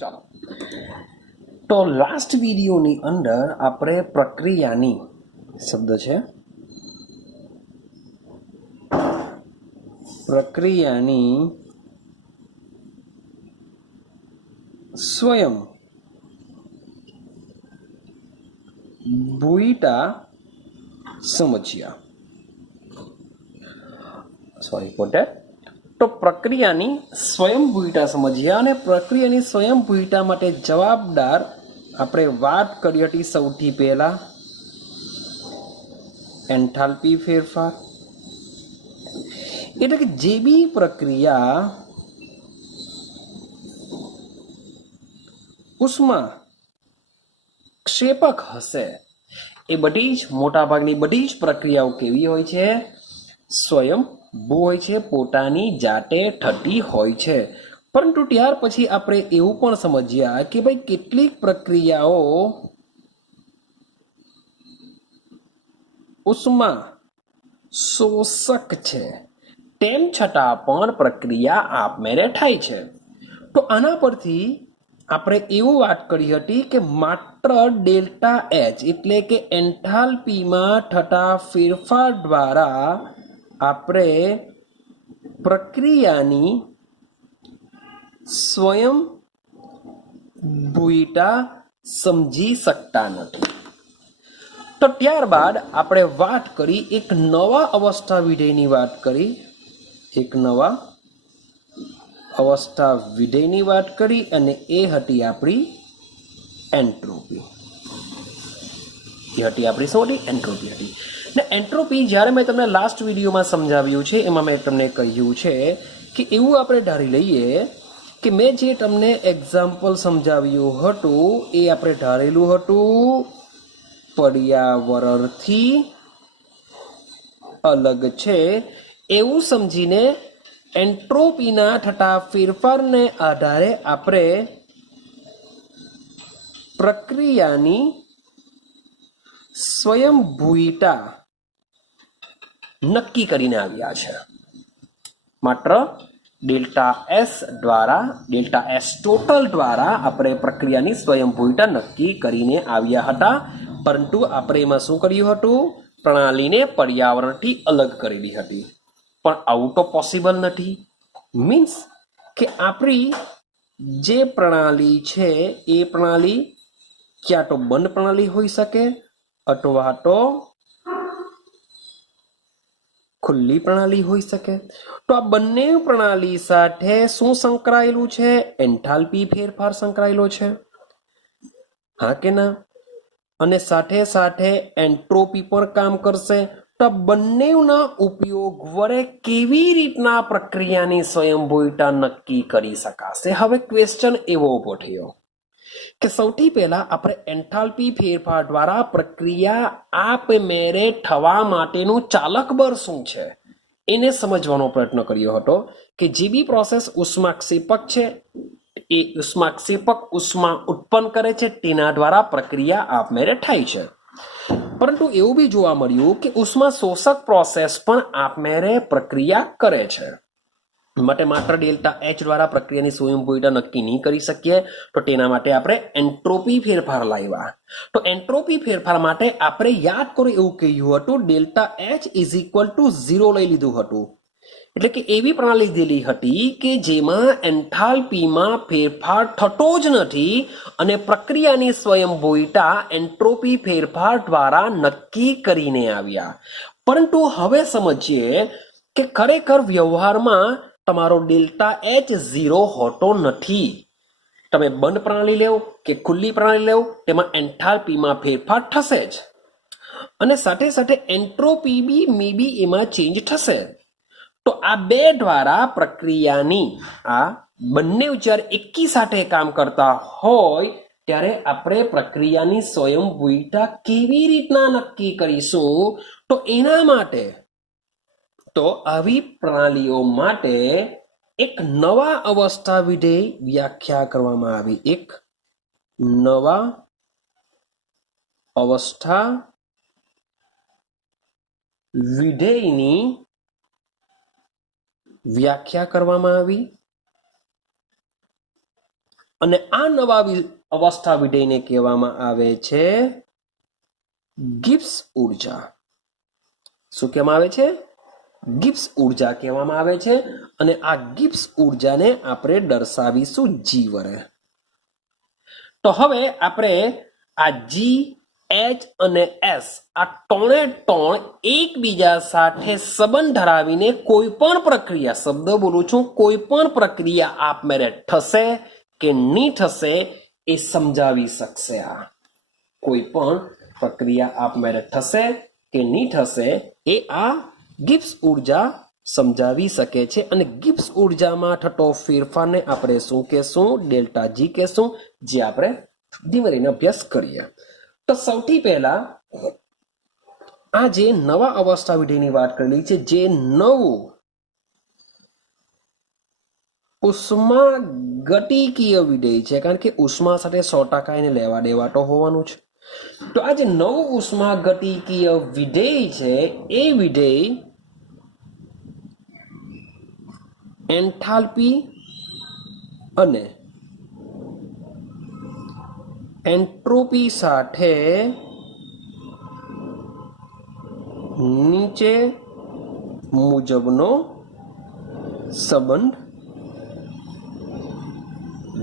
ચાલો, તો લાસ્ટ વિડીયોની અંદર આપણે પ્રક્રિયાની શબ્દ છે પ્રક્રિયાની સ્વયં ભૂયિટા સમજ્યા. Sorry for that. તો પ્રક્રિયાની સ્વયંભૂયિતા સમજ્યા અને પ્રક્રિયાની સ્વયંભૂયિતા માટે જવાબદાર આપણે વાત કરી હતી સૌથી પહેલા એન્થાલ્પી ફેરફાર. એટલે કે જે બી પ્રક્રિયા ઉષ્મા ક્ષેપક હશે એ બધી જ મોટાભાગની બધી જ પ્રક્રિયાઓ કેવી હોય છે? સ્વયંભૂ હોય છે, પોતાની જાતે થતી હોય છે. પરંતુ ત્યાર પછી આપણે એવું પણ સમજ્યા કે ભાઈ કેટલીક પ્રક્રિયાઓ ઉષ્મા શોષક છે, તેમ છતાં પણ પ્રક્રિયા આપમેળે થાય છે. તો આના પરથી આપણે એવું વાત કરી હતી કે માત્ર ડેલ્ટા એચ એટલે કે એન્થાલ્પીમાં થતા ફેરફાર દ્વારા આપણે પ્રક્રિયાની સ્વયંભૂયિતા સમજી શકતા નથી. તો ત્યારબાદ આપણે વાત કરી એક નવા અવસ્થા વિધેયની વાત કરી, એક નવા અવસ્થા વિધેયની વાત કરી અને એ હતી આપણી એન્ટ્રોપી. એ હતી આપણી શું હતી? એન્ટ્રોપી હતી. ને એન્ટ્રોપી જ્યારે મેં તમને લાસ્ટ વિડીયોમાં સમજાવ્યું છે એમાં મેં તમને કહ્યું છે કે એવું આપણે ધારી લઈએ કે મેં જે તમને એક્ઝામ્પલ સમજાવ્યું હતું એ આપણે ધારેલું હતું પર્યાવરણથી અલગ છે એવું સમજીને એન્ટ્રોપીના થતા ફેરફારને આધારે આપણે પ્રક્રિયાની સ્વયંભૂયિતા નક્કી કરીને આવ્યા છે. માત્ર ડેલ્ટા એસ દ્વારા, ડેલ્ટા એસ ટોટલ દ્વારા આપણે પ્રક્રિયાની સ્વયંભૂયિતા નક્કી કરીને આવ્યા હતા. પરંતુ આપણે એમાં શું કર્યું હતું? પ્રણાલીને પર્યાવરણથી અલગ કરેલી હતી. પણ આવું તો પોસિબલ નથી. મીન્સ કે આપણી જે પ્રણાલી છે એ પ્રણાલી ક્યાં તો બંધ પ્રણાલી હોઈ શકે અથવા તો ખુલ્લી પ્રણાલી હોઈ શકે. તો આ બંને પ્રણાલી સાથે શું સંકળાયેલું છે? એન્થાલ્પી ફેરફાર સંકળાયેલો છે, હા કે ના? અને સાથે સાથે એન્ટ્રોપી પર કામ કરશે. તો બંનેના ઉપયોગ વડે કેવી રીતના પ્રક્રિયાની સ્વયંભૂયિતા નક્કી કરી શકાશે? હવે ક્વેશ્ચન એવો ઉભો થયો કે સૌથી પહેલા આપણે એન્થાલ્પી ફેરફાર દ્વારા પ્રક્રિયા આપમેળે થવા માટેનું ચાલક બળ શું છે એને સમજવાનો પ્રયત્ન કર્યો હતો કે જે બી પ્રોસેસ ઉષ્માક્ષેપક છે એ ઉષ્માક્ષેપક ઉષ્મા ઉત્પન્ન કરે છે, તેના દ્વારા પ્રક્રિયા આપમેળે થાય છે. પરંતુ એવું બી જોવા મળ્યું કે ઉષ્મા શોષક પ્રોસેસ પણ આપમેળે પ્રક્રિયા કરે છે. માટે માત્ર ડેલ્ટા એચ દ્વારા પ્રક્રિયાની સ્વયંભૂયિતા નક્કી નહીં કરી શકીએ. તો તેના માટે આપણે એન્ટ્રોપી ફેરફાર લાવ્યા. તો એન્ટ્રોપી ફેરફાર માટે આપણે યાદ કરો એવું કહ્યું હતું delta H is equal to 0 લઈ લીધું હતું. એટલે કે એવી પ્રણાલી લીધેલી હતી કે જેમાં એન્થાલ્પીમાં ફેરફાર થતો જ નથી અને પ્રક્રિયાની સ્વયંભૂયિતા એન્ટ્રોપી ફેરફાર દ્વારા નક્કી કરીને આવ્યા. પરંતુ હવે સમજીએ કે ખરેખર વ્યવહારમાં તમારો ડેલ્ટા એચ 0 હોતો નથી. તમે બંધ પ્રણાલી લેવો કે ખુલ્લી પ્રણાલી લેવો, તેમાં એન્થાલ્પીમાં ફેરફાર થશે જ અને સાથે સાથે એન્ટ્રોપી બી મે બી એમાં ચેન્જ થશે. તો આ બે દ્વારા પ્રક્રિયાની આ બંને જ્યારે એકી સાથે કામ કરતા હોય ત્યારે આપણે પ્રક્રિયાની સ્વયંભૂયિતા કેવી રીતના નક્કી કરીશું? તો એના માટે તો આવી પ્રણાલીઓ માટે એક નવા અવસ્થા વિધેય વ્યાખ્યા કરવામાં આવી. એક નવા અવસ્થા વિધેયની વ્યાખ્યા કરવામાં આવી અને આ નવા અવસ્થા વિધેયને કહેવામાં આવે છે ગિબ્સ ઉર્જા. શું કહેવામાં આવે છે? ગિબ્સ ઉર્જા કહેવામાં આવે છે. અને આ ગિબ્સ ઉર્જાને આપણે દર્શાવીશું જી વડે. તો હવે આપણે આ જી, એચ અને એસ આ ત્રણે ત્રણ એકબીજા સાથે સંબંધ ધરાવીને કોઈ પણ પ્રક્રિયા, શબ્દ બોલું છું, કોઈ પણ પ્રક્રિયા આપમેળે થશે કે નહીં થશે એ સમજાવી શકશે. આ કોઈ પણ પ્રક્રિયા આપમેળે થશે કે નહીં થશે એ આ ગિબ્સ ઉર્જા સમજાવી શકે છે. અને ગિબ્સ ઉર્જામાં થતો ફેરફારને આપણે શું કહેશું? ડેલ્ટા જી કહેશું, જે આપણે ધીમે ધીમે અભ્યાસ કરીએ. તો સૌથી પહેલા આ જે નવા અવસ્થા વિધેયની વાત કરેલી છે, જે નવું ઉષ્મા ગતિકીય વિધેય છે, કારણ કે ઉષ્મા સાથે 100% એને લેવા દેવા તો હોવાનું છે. તો આ જે નવું ઉષ્મા ગતિકીય વિધેય છે, એ વિધેય એન્થાલ્પી અને એન્ટ્રોપી સાથે નીચે મુજબનો સંબંધ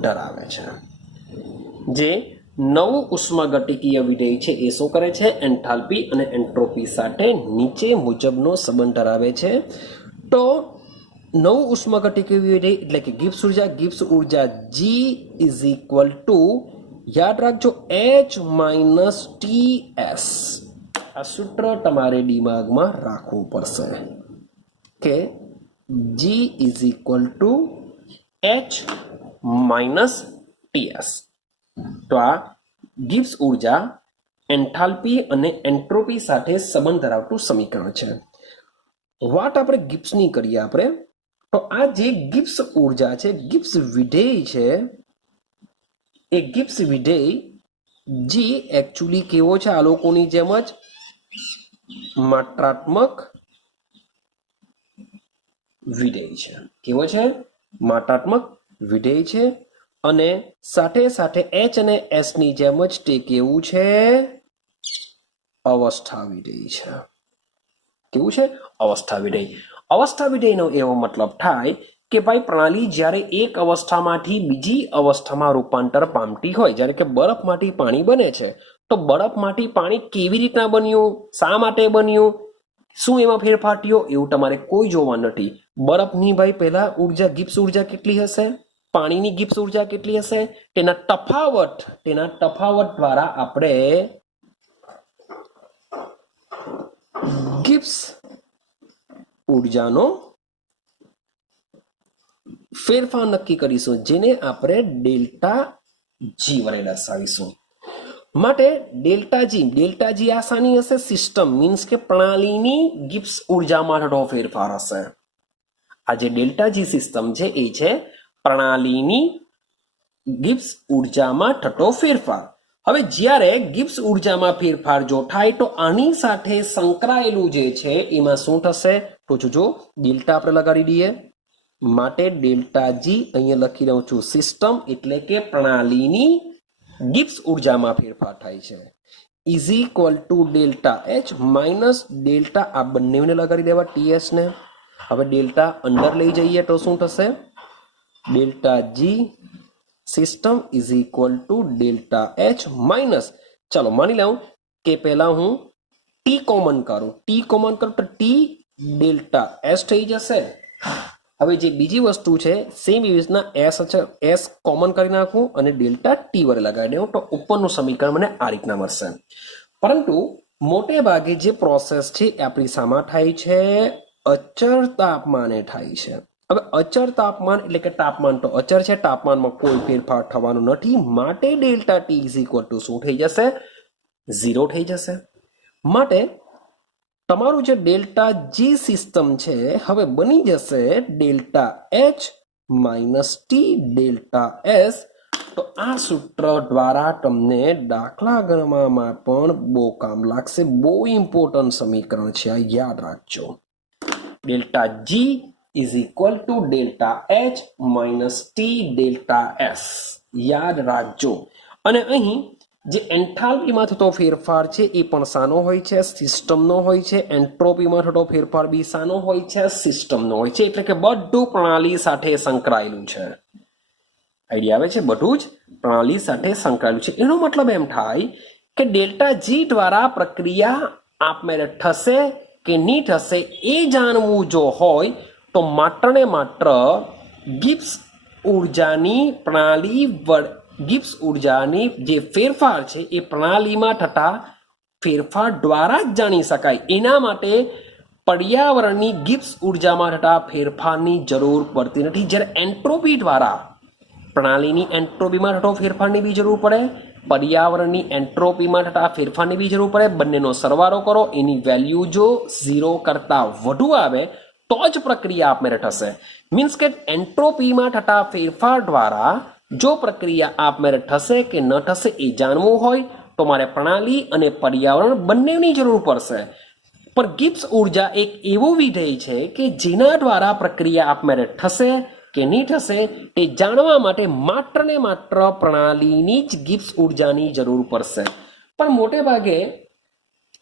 ધરાવે છે. જે નવું ઉષ્માગતિકીય વિધેય છે એ શું કરે છે? એન્થાલ્પી અને એન્ટ્રોપી સાથે નીચે મુજબનો સંબંધ ધરાવે છે. તો નવું ઉષ્માગતિકીય વિધેય એટલે કે ગિબ્સ ઉર્જા જી ઇઝ ઇક્વલ ટુ, યાદ રાખજો, એચ માઇનસ ટી એસ. આ સૂત્ર તમારે દિમાગમાં રાખવું પડશે કે G is equal to H minus TS. તો આ ગિબ્સ ઉર્જા એન્થાલ્પી અને એન્ટ્રોપી સાથે સંબંધ ધરાવતું સમીકરણ છે. વાત આપણે ગિબ્સની કરીએ આપણે, તો આ જે ગિબ્સ ઉર્જા છે, ગિબ્સ વિધેય છે, એ ગિબ્સ વિધેય જી એકચ્યુઅલી કેવો છે? આ લોકોની જેમ જ માત્રાત્મક વિધેય છે. કેવો છે? માત્રાત્મક વિધેય છે. અને સાથે સાથે એચ અને એસ ની જેમ જ તે કેવું છે? અવસ્થા વિધેય છે. કેવું છે? અવસ્થા વિધેય. અવસ્થા વિધેયનો એવો મતલબ થાય કે ભાઈ પ્રણાલી જ્યારે એક અવસ્થામાંથી બીજી અવસ્થામાં રૂપાંતર પામતી હોય, જ્યારે કે બરફમાંથી પાણી બને છે, તો બરફમાંથી પાણી કેવી રીતના બન્યું, શા માટે બન્યું, શું એમાં ફેરફાર થયો, એવું તમારે કોઈ જોવા નથી. બરફની ભાઈ પહેલા ઉર્જા, ગિબ્સ ઉર્જા કેટલી હશે? પાણીની ગિબ્સ ઉર્જા કેટલી હશે? તેના તફાવત દ્વારા આપણે ગિબ્સ ઉર્જાનો ફેરફાર નક્કી કરીશું, જેને આપણે ડેલ્ટા જી વડે દર્શાવીશું. માટે ડેલ્ટા જી આસાની હશે? સિસ્ટમ મીન્સ કે પ્રણાલીની ગિબ્સ ઉર્જામાં થતો ફેરફાર હશે. આ જે ડેલ્ટા જી સિસ્ટમ છે એ છે પ્રણાલીની ગિબ્સ ઉર્જામાં થતો ફેરફાર. હવે જ્યારે ગિબ્સ ઉર્જામાં ફેરફાર જો થાય તો આની સાથે સંકળાયેલું જે છે એમાં શું થશે? તો જોજો, ડેલ્ટા આપણે લગાડી દઈએ. માટે ડેલ્ટા જી અહીંયા લખી રહ્યો છું, સિસ્ટમ એટલે કે પ્રણાલીની ગિબ્સ ઉર્જામાં ફેરફાર થાય છે, is equal to delta H minus delta, આ બંનેને લગાડી દેવા ટીએસ ને. હવે ડેલ્ટા અંદર લઈ જઈએ તો શું થશે? Delta G system is equal to delta H minus, ચાલો માની લઉં કે પહેલા હું ટી કોમન કરું તો ટી ડેલ્ટા એસ થઈ જશે. હવે જે બીજી વસ્તુ છે સેમ એવી રીતના એસ કોમન કરી નાખું અને ડેલ્ટા ટી વડે લગાવી દઉં તો ઉપરનું સમીકરણ મને આ રીતના મળશે. પરંતુ મોટે ભાગે જે પ્રોસેસ છે એ આપણી સામા થાય છે? અચળ તાપમાને થાય છે. હવે અચળ તાપમાન એટલે કે તાપમાન તો અચળ છે, તાપમાનમાં કોઈ ફેરફાર થવાનો નથી. માટે delta T is equal two શું થઈ જશે? 0 થઈ જશે. માટે તમારું જે ડેલ્ટા જી સિસ્ટમ છે હવે બની જશે delta H minus T delta S. તો આ સૂત્ર દ્વારા તમને દાખલા ગણવામાં પણ બહુ કામ લાગશે. બહુ ઇમ્પોર્ટન્ટ સમીકરણ છે, આ યાદ રાખજો. Delta G is equal to delta H minus T delta S याद राखजो અને અહીં જે એન્થાલ્પીમાં થતો ફેરફાર છે એ પણ શાનો હોય છે સિસ્ટમનો હોય છે એન્ટ્રોપીમાં થતો ફેરફાર બી શાનો હોય છે સિસ્ટમનો હોય છે એટલે કે બધું પ્રણાલી સાથે સંકળાયેલું છે આઈડિયા આવે છે બધું જ પ્રણાલી સાથે સંકળાયેલું છે એનો મતલબ એમ થાય કે ડેલ્ટા જી દ્વારા પ્રક્રિયા આપમેળે થશે કે નહીં થશે એ જાણવું જો હોય તો માત્ર ને માત્ર ગિબ્સ ઉર્જાની પ્રણાલી ગિબ્સ ઉર્જાની જે ફેરફાર છે એ પ્રણાલીમાં થતા ફેરફાર દ્વારા જ જાણી શકાય એના માટે પર્યાવરણની ગિબ્સ ઉર્જામાં થતા ફેરફારની જરૂર પડતી નથી જ્યારે એન્ટ્રોપી દ્વારા પ્રણાલીની એન્ટ્રોપીમાં થતો ફેરફારની બી જરૂર પડે પર્યાવરણની એન્ટ્રોપીમાં થતા ફેરફારની બી જરૂર પડે બંનેનો સરવાળો કરો એની વેલ્યુ જો 0 કરતાં વધુ આવે તો જ પ્રક્રિયા આપમેળે થશે મીન્સ કે એન્ટ્રોપીમાં થતા ફેરફાર દ્વારા જો પ્રક્રિયા આપમેળે થશે કે ન થશે એ જાણવું હોય તો મારે પ્રણાલી અને પર્યાવરણ બંનેની જરૂર પડશે પણ ગિબ્સ ઉર્જા એક એવો વિધેય છે કે જેના દ્વારા પ્રક્રિયા આપમેળે થશે કે નહીં થશે તે જાણવા માટે માત્ર ને માત્ર પ્રણાલીની જ ગિબ્સ ઉર્જાની જરૂર પડશે પણ મોટે ભાગે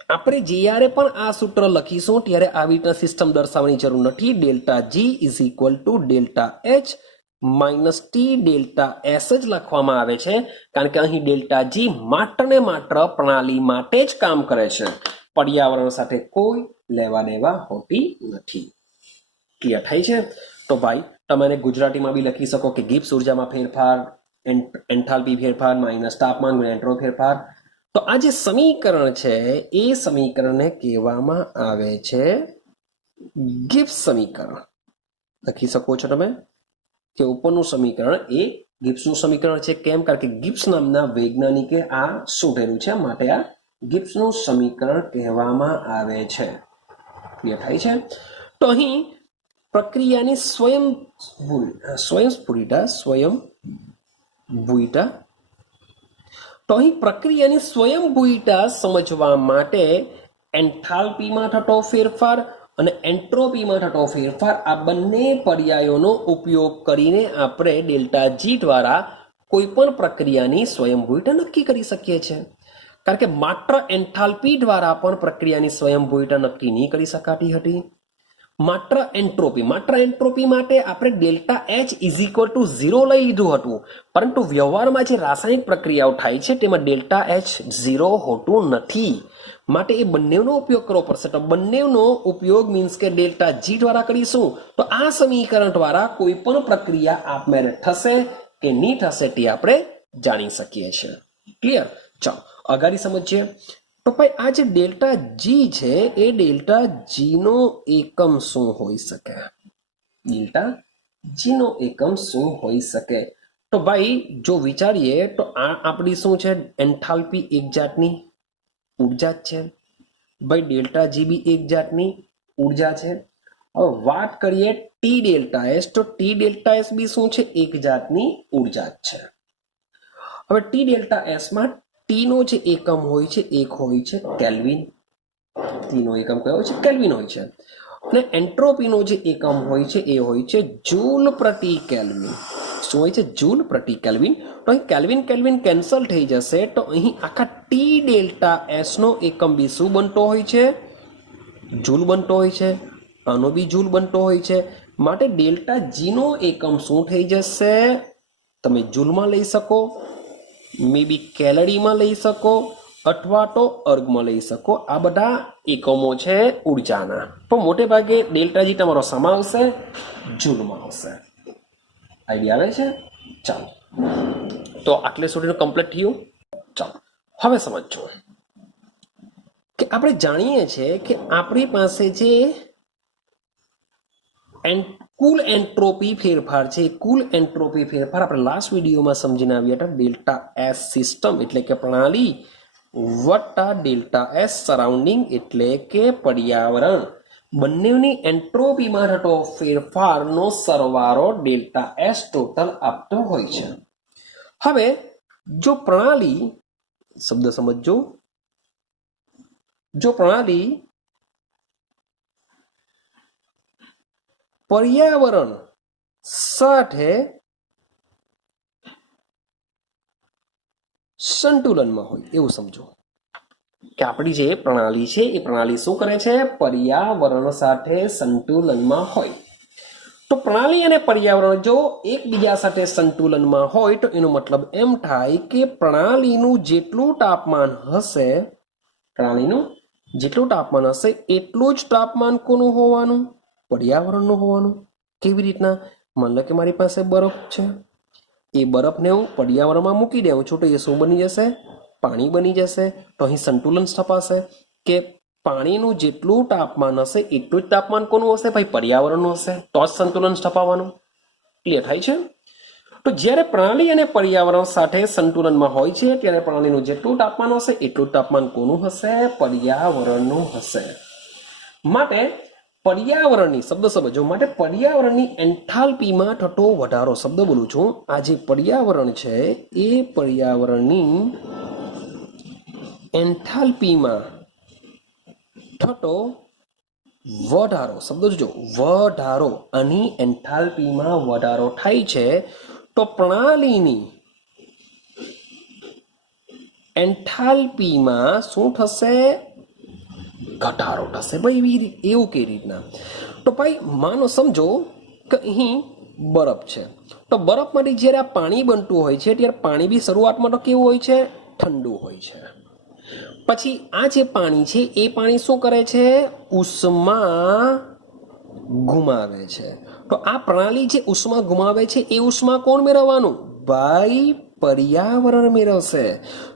આપણે જ્યારે પણ આ સૂત્ર લખીશું ત્યારે આવી રીતના સિસ્ટમ દર્શાવવાની જરૂર નથી delta G is equal to delta H minus T delta S જ લખવામાં આવે છે કારણ કે અહીં ડેલ્ટા જી માત્ર ને માત્ર પ્રણાલી માટે જ કામ કરે છે પર્યાવરણ સાથે કોઈ લેવા દેવા હોતી નથી ક્લિયર થાય છે તો ભાઈ તમે ગુજરાતીમાં બી લખી શકો કે ગિબ્સ ઉર્જામાં ફેરફાર એન્થાલ્પી ફેરફાર માઇનસ તાપમાન ગુણ્યા એન્ટ્રોપી ફેરફાર તો આ જે સમીકરણ છે એ સમીકરણને કહેવામાં આવે છે ગિબ્સ સમીકરણ લખી શકો છો તમે કે ઉપરનું સમીકરણ એ ગિબ્સનું સમીકરણ છે કેમ કારણ કે ગિબ્સ નામના વૈજ્ઞાનિકે આ શોધેલું છે માટે આ ગિબ્સનું સમીકરણ કહેવામાં આવે છે ક્લિયર થાય છે તો અહીં પ્રક્રિયાની સ્વયંભૂયતા તો અહીં પ્રક્રિયાની સ્વયંભૂયતા સમજવા માટે એન્થાલ્પીમાં થતો ફેરફાર અને એન્ટ્રોપીમાં થતો ફેરફાર આ બંને પર્યાયોનો ઉપયોગ કરીને આપણે ડેલ્ટા જી દ્વારા કોઈ પણ પ્રક્રિયાની સ્વયંભૂયતા નક્કી કરી શકીએ છીએ કારણ કે માત્ર એન્થાલ્પી દ્વારા પણ પ્રક્રિયાની સ્વયંભૂયતા નક્કી નહીં કરી શકાતી હતી માત્ર એન્ટ્રોપી માટે આપણે delta H is equal to 0 લઈ લીધું હતું પરંતુ વ્યવહારમાં જે રાસાયણિક પ્રક્રિયાઓ થાય છે તેમાં ડેલ્ટા એચ 0 હોતું નથી માટે એ બંનેનો ઉપયોગ કરવો પડશે તો બંનેનો ઉપયોગ મીન્સ કે ડેલ્ટા જી દ્વારા કરીશું તો આ સમીકરણ દ્વારા કોઈ પણ પ્રક્રિયા આપમેળે થશે કે નહીં થશે તે આપણે જાણી શકીએ છીએ ક્લિયર ચાલો આગળ સમજીએ તો ભાઈ આ જે ડેલ્ટા જી છે એ ડેલ્ટા જી નો એકમ શું હોઈ શકે ડેલ્ટા જી નો એકમ શું હોઈ શકે તો ભાઈ જો વિચારીએ તો આ આપણી શું છે એન્થાલ્પી એક જાતની ઉર્જા જ છે ભાઈ ડેલ્ટા જી બી એક જાતની ઉર્જા છે હવે વાત કરીએ ટી ડેલ્ટા એસ તો ટી ડેલ્ટા એસ બી શું છે એક જાતની ઉર્જા જ છે હવે ટી ડેલ્ટા એસ માં ટી નો જે એકમ હોય છે એક હોય છે કેલ્વિન ટી નો એકમ કયો હોય છે કેલ્વિન હોય છે અને એન્ટ્રોપી નો જે એકમ હોય છે એ હોય છે જૂલ પ્રતિ કેલ્વિન શું હોય છે જૂલ પ્રતિ કેલ્વિન તો અહીં કેલ્વિન કેલ્વિન કેન્સલ થઈ જશે તો અહીં આખા ટી ડેલ્ટા એસ નો એકમ બી શું બનતો હોય છે જૂલ બનતો હોય છે આનો બી જૂલ બનતો હોય છે માટે ડેલ્ટા જી નો એકમ શું થઈ જશે તમે જૂલમાં લઈ શકો મે બી કેલરીમાં લઈ શકો અથવા તો અર્ગમાં લઈ શકો આ બધા એકમો છે ઉર્જાના પણ મોટે ભાગે ડેલ્ટા જી તમારો સમા આવશે જૂલમાં આવશે આઈડિયા આવે છે ચાલો તો આટલે સુધીનું કમ્પ્લીટ થયું ચાલો હવે સમજો કે આપણે જાણીએ છીએ કે આપણી પાસે જે કુલ એન્ટ્રોપી ફેરફાર છે કુલ એન્ટ્રોપી ફેરફાર આપણે લાસ્ટ વિડીયોમાં સમજીને આવ્યા હતા ડેલ્ટા એસ સિસ્ટમ એટલે કે પ્રણાલી વત્તા ડેલ્ટા એસ સરાઉન્ડિંગ એટલે કે પર્યાવરણ બંનેની એન્ટ્રોપીમાં થતો ફેરફારનો સરવાળો ડેલ્ટા એસ ટોટલ આપતો હોય છે હવે જો પ્રણાલી શબ્દ સમજો જો પ્રણાલી पर्यावरण साथे संतुलનમાં હોય એવું સમજો કે આપણી જે પ્રણાલી છે એ પ્રણાલી શું કરે છે? પર્યાવરણ સાથે સંતુલનમાં હોય. તો પ્રણાલી અને પર્યાવરણ જો એકબીજા સાથે સંતુલનમાં હોય તો એનો મતલબ એમ થાય કે પ્રણાલીનું જેટલું તાપમાન હશે, પ્રણાલીનું જેટલું તાપમાન હશે એટલું જ તાપમાન કોનું હોવાનું? પર્યાવરણનું હોવાનું. કેવી રીતના? માની લો કે મારી પાસે બરફ છે, એ બરફને હું પર્યાવરણમાં મૂકી દઉં છું તો એ શું બની જશે? પાણી બની જશે. તો અહીં સંતુલન સ્થપાશે કે પાણીનું જેટલું તાપમાન હશે એટલું જ તાપમાન કોનું હશે? ભાઈ પર્યાવરણનું હશે. તો જ સંતુલન સ્થપાવવાનું. ક્લિયર થાય છે? તો જ્યારે પ્રણાલી અને પર્યાવરણ સાથે સંતુલનમાં હોય છે ત્યારે પ્રણાલીનું જેટલું તાપમાન હશે એટલું તાપમાન કોનું હશે? પર્યાવરણનું હશે. માટે પર્યાવરણની શબ્દ સમજો, માટે પર્યાવરણની એન્થાલ્પીમાં થતો વધારો, શબ્દ બોલું છું, આ જે પર્યાવરણ છે એ પર્યાવરણની એન્થાલ્પીમાં થતો વધારો, શબ્દ જોજો, વધારો, આની એન્થાલ્પીમાં વધારો થાય છે તો પ્રણાલીની એન્થાલ્પીમાં શું થશે? ઘટાડો થશે. ભાઈ એવું કઈ રીતના? તો ભાઈ માનો સમજો કે અહીં બરફ છે, તો બરફમાંથી જ્યારે આ પાણી બનતું હોય છે ત્યારે પાણી બી શરૂઆતમાં તો કેવું હોય છે? ઠંડુ હોય છે. પછી આ જે પાણી છે એ પાણી શું કરે છે? ઉષ્મા ગુમાવે છે. તો આ પ્રણાલી જે ઉષ્મા ગુમાવે છે એ ઉષ્મા કોણ મેળવવાનું? ભાઈ પર્યાવરણ મેળવશે.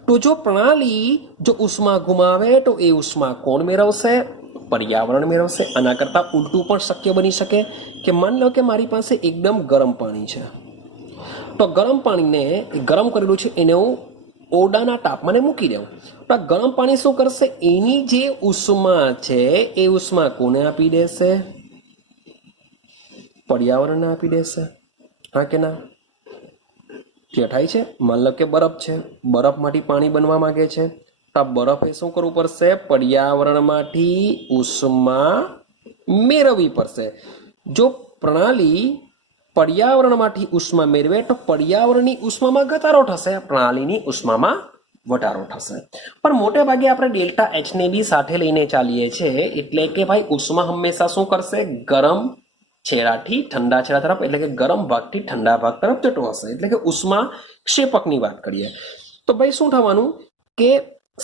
તો જો પ્રણાલી જો ઉષ્મા ગુમાવે તો એ ઉષ્મા કોણ મેળવશે? પર્યાવરણ મેળવશે. આના કરતાં ઉલટું પણ શક્ય બની શકે કે માની લો કે મારી પાસે એકદમ ગરમ પાણી છે, તો ગરમ પાણીને ગરમ કરેલું છે એને હું ઓરડાના તાપમાને મૂકી દઉં, તો આ ગરમ પાણી શું કરશે? એની જે ઉષ્મા છે એ ઉષ્મા કોને આપી દેશે? પર્યાવરણને આપી દેશે. હા કે ના? ક્લિયર થાય છે? માની લો કે બરફ છે, બરફમાંથી પાણી બનવા માંગે છે, તો આ બરફે શું કરવું પડશે? પર્યાવરણમાંથી ઉષ્મા મેળવવી પડશે. જો પ્રણાલી પર્યાવરણમાંથી ઉષ્મા મેળવે તો પર્યાવરણની ઉષ્મામાં ઘટાડો થશે, પ્રણાલીની ઉષ્મામાં વધારો થશે. પણ મોટે ભાગે આપણે ડેલ્ટા એચ ને બી સાથે લઈને ચાલીએ છીએ, એટલે કે ભાઈ ઉષ્મા હંમેશા શું કરશે? ગરમ છેડાથી ઠંડા છેડા તરફ, એટલે કે ગરમ ભાગથી ઠંડા ભાગ તરફ જતો હશે. એટલે કે ઉષ્મા ક્ષેપકની વાત કરીએ તો ભાઈ શું થવાનું કે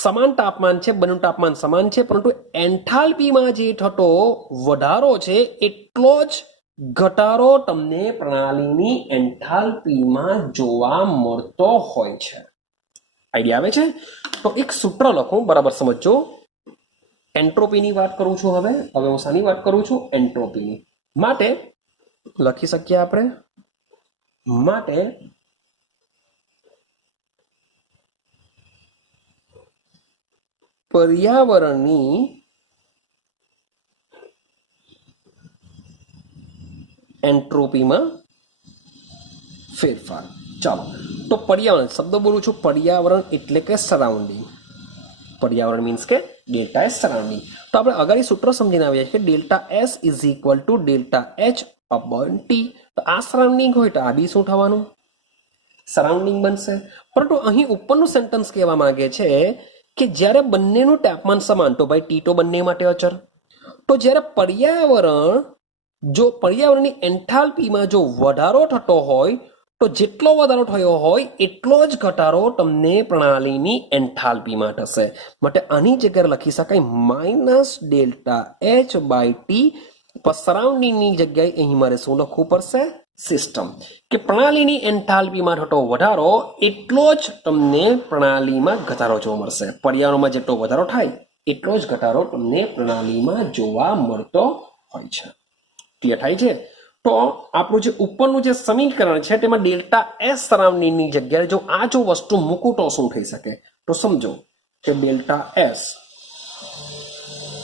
સમાન તાપમાન છે, બંનેનું તાપમાન સમાન છે, પરંતુ એન્થાલ્પીમાં જે થતો વધારો છે એટલો જ ઘટાડો તમને પ્રણાલીની એન્થાલ્પીમાં જોવા મળતો હોય છે. આઈડિયા આવે છે? તો એક સૂત્ર લખું, બરાબર સમજો. એન્ટ્રોપીની વાત કરું છું. હવે હું શાની વાત કરું છું? એન્ટ્રોપીની. માટે લખી શકીએ આપણે, માટે પર્યાવરણની એન્ટ્રોપીમાં ફેરફાર. ચાલો, તો પર્યાવરણ શબ્દ બોલું છું. પર્યાવરણ એટલે કે સરાઉન્ડિંગ. પર્યાવરણ મીન્સ કે ડેલ્ટા એસ સરાઉન્ડિંગ. તો આપણે અગાડી સૂત્ર સમજીને આવીએ કે delta S is equal to delta H upon T. તો આ સરાઉન્ડિંગ હોય તો આ બી શું થવાનું? સરાઉન્ડિંગ બનશે. પરંતુ અહીં ઉપરનું સેન્ટેન્સ કહેવા માંગે છે કે જ્યારે બંનેનું તાપમાન સમાન, તો ભાઈ ટી તો બંને માટે અચર, તો જ્યારે પર્યાવરણની એન્થાલ્પીમાં જો વધારો થતો હોય તો જેટલો વધારો થયો હોય એટલો જ ઘટાડો તમને પ્રણાલીની એન્થાલ્પીમાં થશે. માટે આની જગ્યાએ લખી શકાય minus delta H by T. સરાઉન્ડિંગની જગ્યાએ અહીં મારે શું લખવું પડશે? સિસ્ટમ. કે પ્રણાલીની એન્થાલ્પીમાં થતો વધારો એટલો જ તમને પ્રણાલીમાં ઘટાડો જોવા મળશે. પર્યાવરણમાં જેટલો વધારો થાય એટલો જ ઘટાડો તમને પ્રણાલીમાં જોવા મળતો હોય છે. ક્લિયર થાય છે? તો આપણું જે ઉપરનું જે સમીકરણ છે તેમાં ડેલ્ટા એસ સરાઉન્ડિંગની જગ્યાએ જો આ જો વસ્તુ મૂકું તો શું થઈ શકે? તો સમજો કે delta S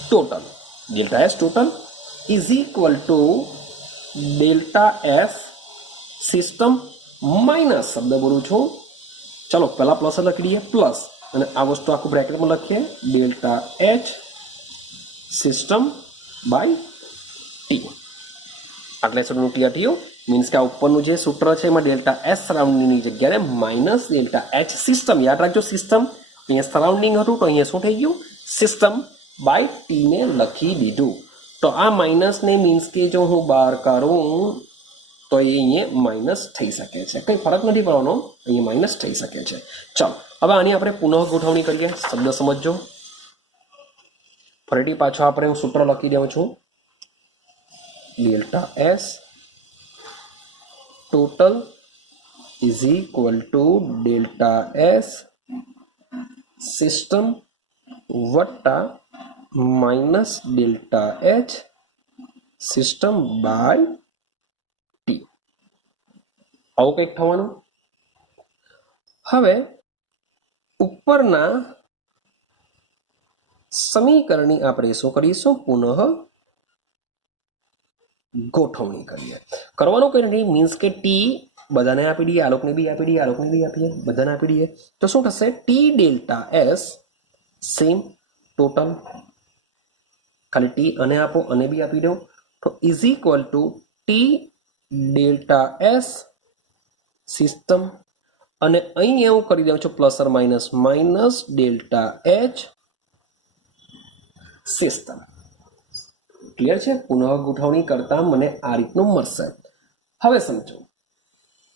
total is equal to delta S system minus, શબ્દ બોલું છું, ચલો પહેલા પ્લસ લખી દઈએ, પ્લસ, અને આ વસ્તુ આખું બ્રેકેટમાં લખીએ, delta H system by T. આટલે સુધીનું ક્લિયર થયું. મીન્સ કે આ ઉપરનું જે સૂત્ર છે એમાં ડેલ્ટા એસ સરાઉન્ડિંગની જગ્યાએ માઇનસ ડેલ્ટા એચ સિસ્ટમ, યાદ રાખજો સિસ્ટમ, અહીંયા સરાઉન્ડિંગ હતું તો અહીંયા શું થઈ ગયું, સિસ્ટમ બાય ટી ને લખી દીધું. તો આ માઇનસને મીન્સ કે જો હું બહાર કાઢું તો એ અહીંયા માઇનસ થઈ શકે છે, કંઈ ફરક નથી પડવાનો, અહીંયા માઇનસ થઈ શકે છે. ચાલો હવે આની આપણે પુનઃ ગોઠવણી કરીએ. શબ્દ સમજજો. ફરીથી પાછો આપણે હું સૂત્ર લખી દઉં છું. Delta S total is equal to delta S system વત્તા minus delta H system by T. આવું કંઈક થવાનું. હવે ઉપરના સમીકરણની આપણે શું કરીશું, પુનઃ ગોઠવણી કરીએ. કરવાનું કંઈ નહીં, મીન્સ કે ટી બધાને આપી દઈએ, આ લોકોને બી આપી દઈએ, આ લોકોને બી આપીએ, બધાને આપી દઈએ તો શું થશે, T delta S same total, ખાલી ટી અને આપો અને બી આપી દો તો is equal to T delta S system, અને અહીં એવું કરી દઉં છું plus or minus minus delta H system. Clear છે? પુનઃ ગોઠવણી કરતા મને આ રીતનું મળશે. હવે સમજો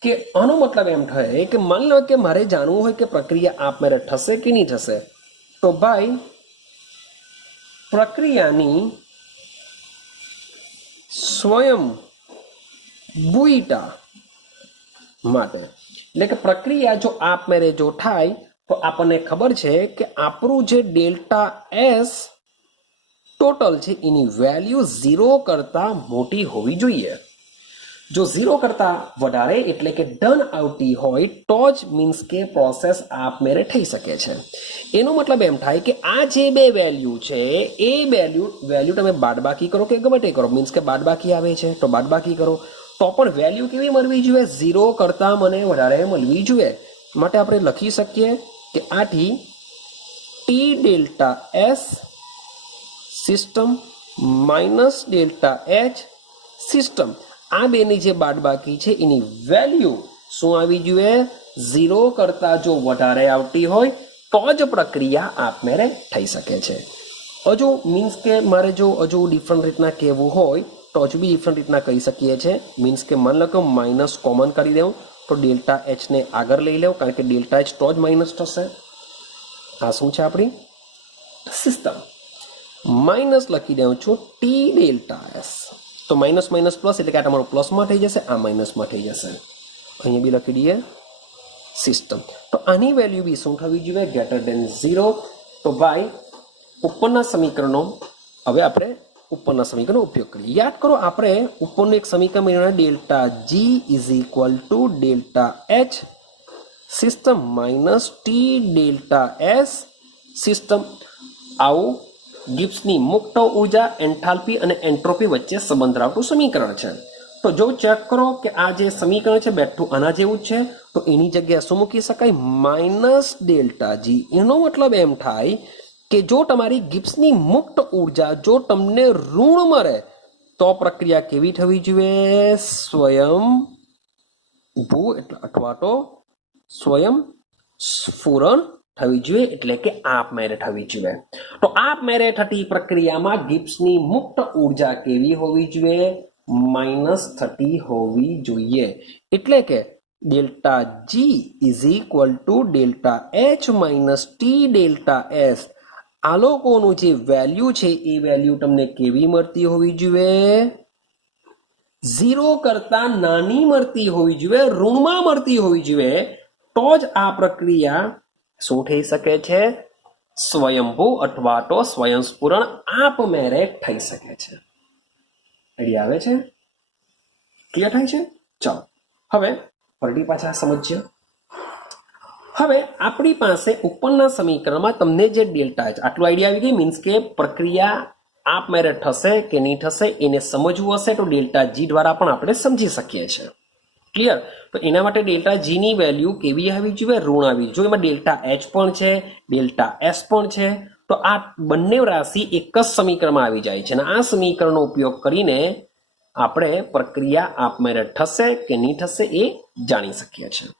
કે આનો મતલબ એમ થાય કે માની લો કે મારે જાણવું હોય કે પ્રક્રિયા આપમેળે થશે કે નહીં થશે, તો ભાઈ પ્રક્રિયાની સ્વયંભૂતા માટે, એટલે કે પ્રક્રિયા જો આપમેળે જો થાય તો આપણને ખબર છે કે આપણું જે ડેલ્ટા એસ ટોટલ છે એની વેલ્યુ 0 કરતાં મોટી હોવી જોઈએ. જો 0 કરતાં વધારે એટલે કે ડન આવતી હોય તો જ મીન્સ કે પ્રોસેસ આપમેળે થઈ શકે છે. એનો મતલબ એમ થાય કે આ જે બે વેલ્યુ છે એ વેલ્યુ તમે બાદબાકી કરો કે ગમે તે કરો, મીન્સ કે બાદબાકી આવે છે તો બાદબાકી કરો તો પણ વેલ્યુ કેવી મળવી જોઈએ, 0 કરતાં મને વધારે મળવી જોઈએ. માટે આપણે લખી શકીએ કે આથી T delta S system minus delta H system, આ બેની જે બાદબાકી છે એની વેલ્યુ શું આવી જોઈએ, 0 કરતાં જો વધારે આવતી હોય તો જ પ્રક્રિયા આપમેળે થઈ શકે છે. હજુ મીન્સ કે મારે જો હજુ ડિફરન્ટ રીતના કહેવું હોય તો હજુ બી ડિફરન્ટ રીતના કહી શકીએ છીએ. મીન્સ કે માની લો કે માઇનસ કોમન કરી દઉં તો ડેલ્ટા એચને આગળ લઈ લઉં, કારણ કે ડેલ્ટા એચ તો જ માઇનસ થશે. આ શું છે આપણી સિસ્ટમ. માઇનસ લખી દઉં છું ટી ડેલ્ટા એસ, તો માઇનસ માઇનસ પ્લસ એટલે કે આ તમારું પ્લસમાં થઈ જશે, આ માઇનસમાં થઈ જશે. અહીંયા બી લખી દઈએ સિસ્ટમ. તો આની વેલ્યુ બી શું થવી જોઈએ, ગ્રેટર દેન 0. તો ભાઈ ઉપરના સમીકરણો હવે આપણે ઉપરના સમીકરણનો ઉપયોગ કરીએ. યાદ કરો આપણે ઉપરનું એક સમીકરણ મેળવ્યું, delta G is equal to delta H system minus T delta S system. આવું ગિબ્સની મુક્ત ઉર્જા, એન્થાલ્પી અને એન્ટ્રોપી વચ્ચે સંબંધ ધરાવતું સમીકરણ છે. તો જો ચેક કરો કે આ જે સમીકરણ છે બેઠું આના જેવું જ છે, તો એની જગ્યાએ શું મૂકી શકાય, માઇનસ ડેલ્ટા જી. એનો મતલબ એમ થાય કે જો તમારી ગિબ્સની મુક્ત ઉર્જા જો તમને ઋણ મળે તો પ્રક્રિયા કેવી થવી જોઈએ, સ્વયંભૂ અથવા તો સ્વયં સ્ફુરણ થવી જોઈએ, એટલે કે આપમેળે થવી જોઈએ. તો આપમેળે થતી પ્રક્રિયામાં ગિબ્સની મુક્ત ઉર્જા કેવી હોવી જોઈએ, -30 હોવી જોઈએ. એટલે કે delta G is equal to delta H minus T delta S. આ લોકોનું જે વેલ્યુ છે એ વેલ્યુ તમને કેવી મળતી હોવી જોઈએ, 0 કરતાં નાની મળતી હોવી જોઈએ, ઋણમાં મળતી હોવી જોઈએ. તો જ આ પ્રક્રિયા શું થઈ શકે છે, સ્વયંભૂ અથવા તો સ્વયંસ્ફુરણ આપમેળે થઈ શકે છે. આઈડિયા આવે છે? ક્લિયર થાય છે? ચાલો હવે ફરી પાછા સમજીએ. હવે આપણી પાસે ઉપરના સમીકરણમાં તમને જે ડેલ્ટા એચ આટલું આઈડિયા આવી ગઈ, મીન્સ કે પ્રક્રિયા આપમેળે થશે કે નહીં થશે એને સમજવું હશે તો ડેલ્ટા જી દ્વારા પણ આપણે સમજી શકીએ છીએ. ક્લિયર? તો એના માટે ડેલ્ટા જી ની વેલ્યુ કેવી આવી જોઈએ, ઋણ આવી જોઈએ. એમાં ડેલ્ટા એચ પણ છે, ડેલ્ટા એસ પણ છે. તો આ બંને રાશિ એક જ સમીકરણમાં આવી જાય છે અને આ સમીકરણનો ઉપયોગ કરીને આપણે પ્રક્રિયા આપમેળે થશે કે નહીં થશે એ જાણી શકીએ છીએ.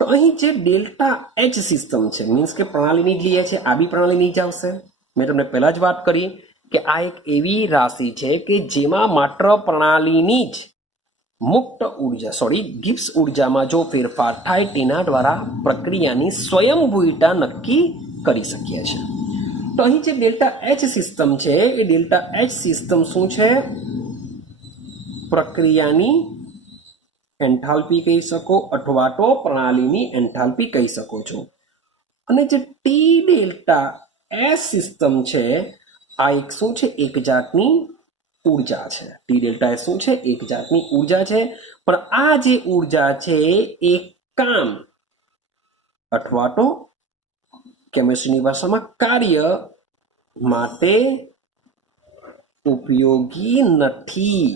તો અહીં જે ડેલ્ટા એચ સિસ્ટમ છે, મીન્સ કે પ્રણાલીની જ લઈએ છે, આ બી પ્રણાલીની જ આવશે. મેં તમને પહેલા જ વાત કરી કે આ એક એવી રાશિ છે કે જેમાં માત્ર પ્રણાલીની જ મુક્ત ઉર્જા ગિબ્સ ઉર્જામાં જો ફેરફાર થાય તેના દ્વારા પ્રક્રિયાની સ્વયંભૂતા નક્કી કરી શકીએ છીએ. તો અહીં જે ડેલ્ટા એચ સિસ્ટમ છે એ ડેલ્ટા એચ સિસ્ટમ શું છે? પ્રક્રિયાની એન્થાલ્પી કહી શકો અથવા તો પ્રણાલીની એન્થાલ્પી કહી શકો છો. અને જે ટી ડેલ્ટા એસ સિસ્ટમ છે આ એક શું છે? એક જાતની ઉર્જા છે. ટી ડેલ્ટા એસ શું છે? એક જાતની ઉર્જા છે. પણ આ જે ઉર્જા છે એ કામ અથવા તો કેમિસ્ટ્રીની ભાષામાં કાર્ય માટે ઉપયોગી નથી.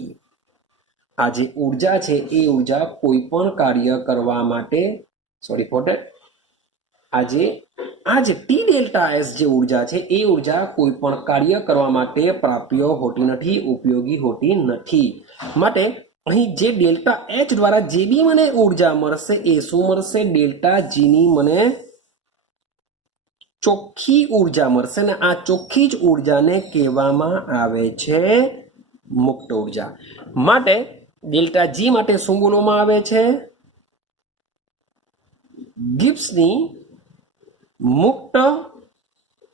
આ જે ઉર્જા છે એ ઉર્જા કોઈ પણ કાર્ય કરવા માટે આ જે ટી ડેલ્ટા એસ જે ઉર્જા છે એ ઉર્જા કોઈ પણ કાર્ય કરવા માટે પ્રાપ્ય હોતી નથી, ઉપયોગી હોતી નથી. માટે અહીં જે ડેલ્ટા એચ દ્વારા જે બી મને ઉર્જા મળશે એ શું મળશે? ડેલ્ટા જીની મને ચોખ્ખી ઉર્જા મળશે ને આ ચોખ્ખી જ ઉર્જાને કહેવામાં આવે છે મુક્ત ઉર્જા. માટે ડેલ્ટા જી માટે શું બોલવામાં આવે છે? ગિબ્સની મુક્ત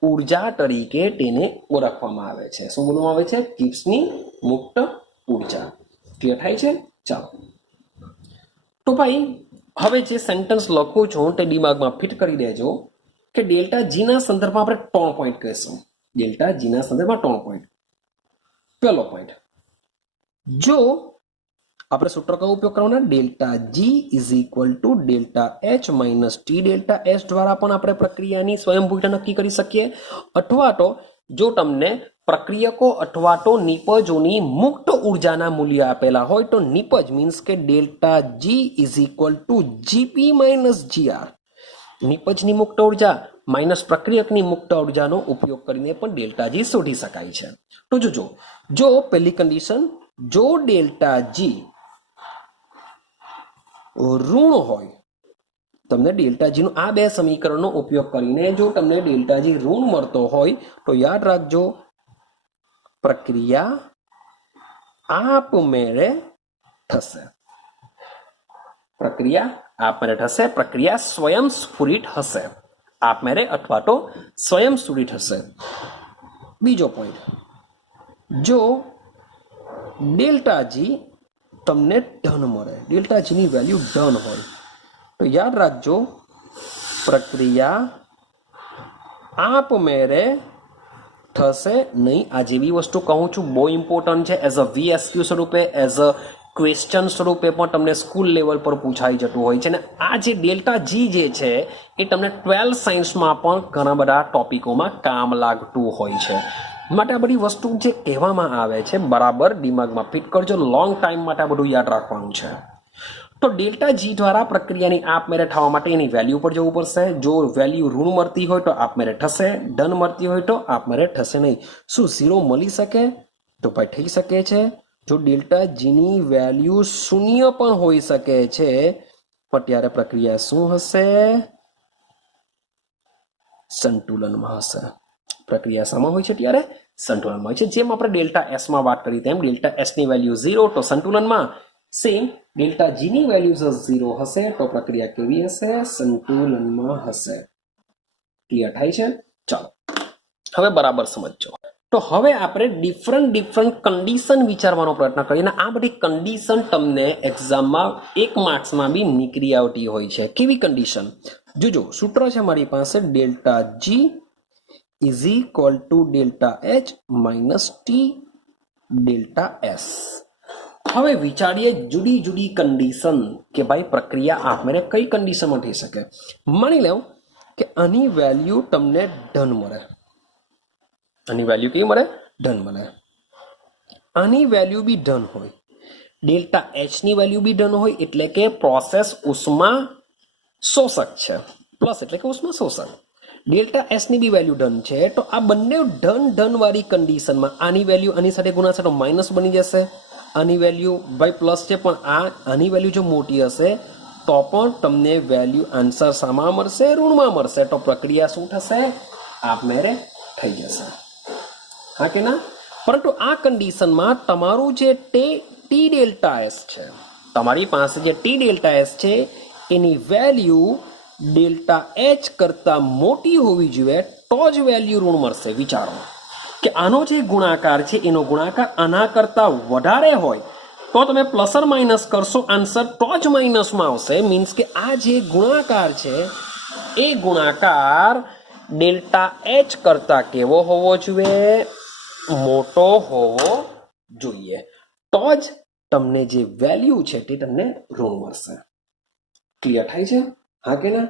ઉર્જા તરીકે તેને ઓળખવામાં આવે છે. શું બોલવામાં આવે છે? ગિબ્સની મુક્ત ઉર્જા. ક્લિયર થાય છે? ચાલો, તો ભાઈ હવે જે સેન્ટેન્સ લખું છું તે દિમાગમાં ફિટ કરી દેજો કે ડેલ્ટા જી ના સંદર્ભમાં આપણે 3 પોઈન્ટ કહીશું. ડેલ્ટા જી ના સંદર્ભમાં 3 પોઈન્ટ. પહેલો પોઈન્ટ, જો આપણે સૂત્ર કયો ઉપયોગ કરવાનો? Delta G is equal to delta H minus T delta S દ્વારા પણ આપણે પ્રક્રિયાની સ્વયંભૂતા નક્કી કરી શકીએ. અથવા તો જો તમને પ્રક્રિયકો અથવા તો નિપજોની મુક્ત ઉર્જાના મૂલ્ય આપેલા હોય તો નિપજ મીન્સ કે delta G is equal to GP minus GR. નિપજની મુક્ત ઉર્જા માઇનસ પ્રક્રિયકની મુક્ત ઉર્જાનો ઉપયોગ કરીને પણ ડેલ્ટા જી શોધી શકાય છે. તો જો પહેલી કન્ડિશન, જો ડેલ્ટા જી ઋણ હોય, તમને ડેલ્ટા જી નો આ બે સમીકરણનો ઉપયોગ કરીને જો તમને ડેલ્ટા જી ઋણ મળતો હોય તો યાદ રાખજો પ્રક્રિયા આપમેળે થશે. પ્રક્રિયા સ્વયંસ્ફુરિત હશે. આપમેળે અથવા તો સ્વયંસ્ફુરિત હશે. બીજો પોઈન્ટ, જો ડેલ્ટા જી તમને ધન મળે, ડેલ્ટા જી ની વેલ્યુ ધન હોય તો યાદ રાખજો પ્રક્રિયા આપમેળે થશે નહીં. આ જેવી વસ્તુ કહું છું બહુ ઇમ્પોર્ટન્ટ છે. એઝ અ VSQ સ્વરૂપે, એઝ અ ક્વેશ્ચન સ્વરૂપે પણ તમને સ્કૂલ લેવલ પર પૂછાઈ જતું હોય છે. અને આ જે ડેલ્ટા જી જે છે એ તમને 12 સાયન્સમાં પણ ઘણા બધા ટોપિકોમાં કામ લાગતું હોય છે. માટે આ બધી વસ્તુ જે કહેવામાં આવે છે બરાબર દિમાગમાં ફિટ કરજો. લોંગ ટાઈમ માટે આ બધું યાદ રાખવાનું છે. તો ડેલ્ટા જી દ્વારા પ્રક્રિયાની આપમેળે થવા માટે એની વેલ્યુ પર જવું પડશે. જો વેલ્યુ ઋણ મળતી હોય તો આપમેળે થશે, ધન મળતી હોય તો આપમેળે થશે નહીં. શું 0 મળી શકે? તો ભાઈ થઈ શકે છે. જો ડેલ્ટા જીની વેલ્યુ 0 પણ હોઈ શકે છે પણ ત્યારે પ્રક્રિયા શું હશે? સંતુલનમાં હશે. પ્રક્રિયા શામાં હોય છે? ત્યારે સંતુલનમાં હોય છે. જેમ આપણે ડેલ્ટા એસ માં વાત કરી તેમ ડેલ્ટા એસ ની વેલ્યુ 0 તો સંતુલનમાં, સેમ ડેલ્ટા જી ની વેલ્યુ 0 હશે તો પ્રક્રિયા કેવી હશે? સંતુલનમાં હશે. ક્લિયર થાય છે? ચાલો હવે બરાબર સમજજો. તો હવે આપણે ડિફરન્ટ કન્ડિશન વિચારવાનો પ્રયત્ન કરીએ. અને આ બધી કન્ડિશન તમને એક્ઝામમાં 1 માર્ક્સમાં બી નીકળી આવતી હોય છે. કેવી કન્ડિશન? જોજો, સૂત્ર છે મારી પાસે delta G is equal to delta H minus T delta S. હવે વિચારીએ જુદી જુદી કન્ડિશન કે ભાઈ પ્રક્રિયા આપમેળે કઈ કન્ડિશનમાં થઈ શકે. માની લો કે આની વેલ્યુ તમને ધન મળે. આની વેલ્યુ કેવી મળે? ધન મળે. આની વેલ્યુ બી ધન હોય, ડેલ્ટા એચ ની વેલ્યુ બી ધન હોય, એટલે કે પ્રોસેસ ઉષ્મા શોષક છે. પ્લસ એટલે કે ઉષ્મા શોષક. ડેલ્ટા એસ ની બી વેલ્યુ ધન છે. તો આ બંને ધન વાળી કન્ડિશનમાં આની વેલ્યુ આની સાથે ગુણાશે તો માઇનસ બની જશે. આની વેલ્યુ ભાઈ પ્લસ છે, પણ આની વેલ્યુ જો મોટી હશે તો પણ તમને વેલ્યુ આન્સર શામાં મળશે? ઋણમાં મળશે. તો પ્રક્રિયા શું થશે? આપમેળે થઈ જશે. હા કે ના? પરંતુ આ કન્ડિશનમાં તમારું જે ટી ડેલ્ટા એસ છે, તમારી પાસે જે ટી ડેલ્ટા એસ છે એની વેલ્યુ ડેલ્ટા એચ કરતાં મોટી હોવી જોઈએ, તો જ વેલ્યુ ઋણ મળશે. વિચારો કે આનો જે ગુણાકાર છે એનો ગુણાકાર આના કરતાં વધારે હોય તો તમે પ્લસ ઓર માઇનસ કરશો, આન્સર તો જ માઇનસમાં આવશે. મીન્સ કે આ જે ગુણાકાર છે એ ગુણાકાર ડેલ્ટા એચ કરતાં કેવો હોવો જોઈએ? મોટો હોવો જોઈએ. તો જ તમને જે વેલ્યુ છે તે તમને ઋણ મળશે. ક્લિયર થાય છે? હા કે ના?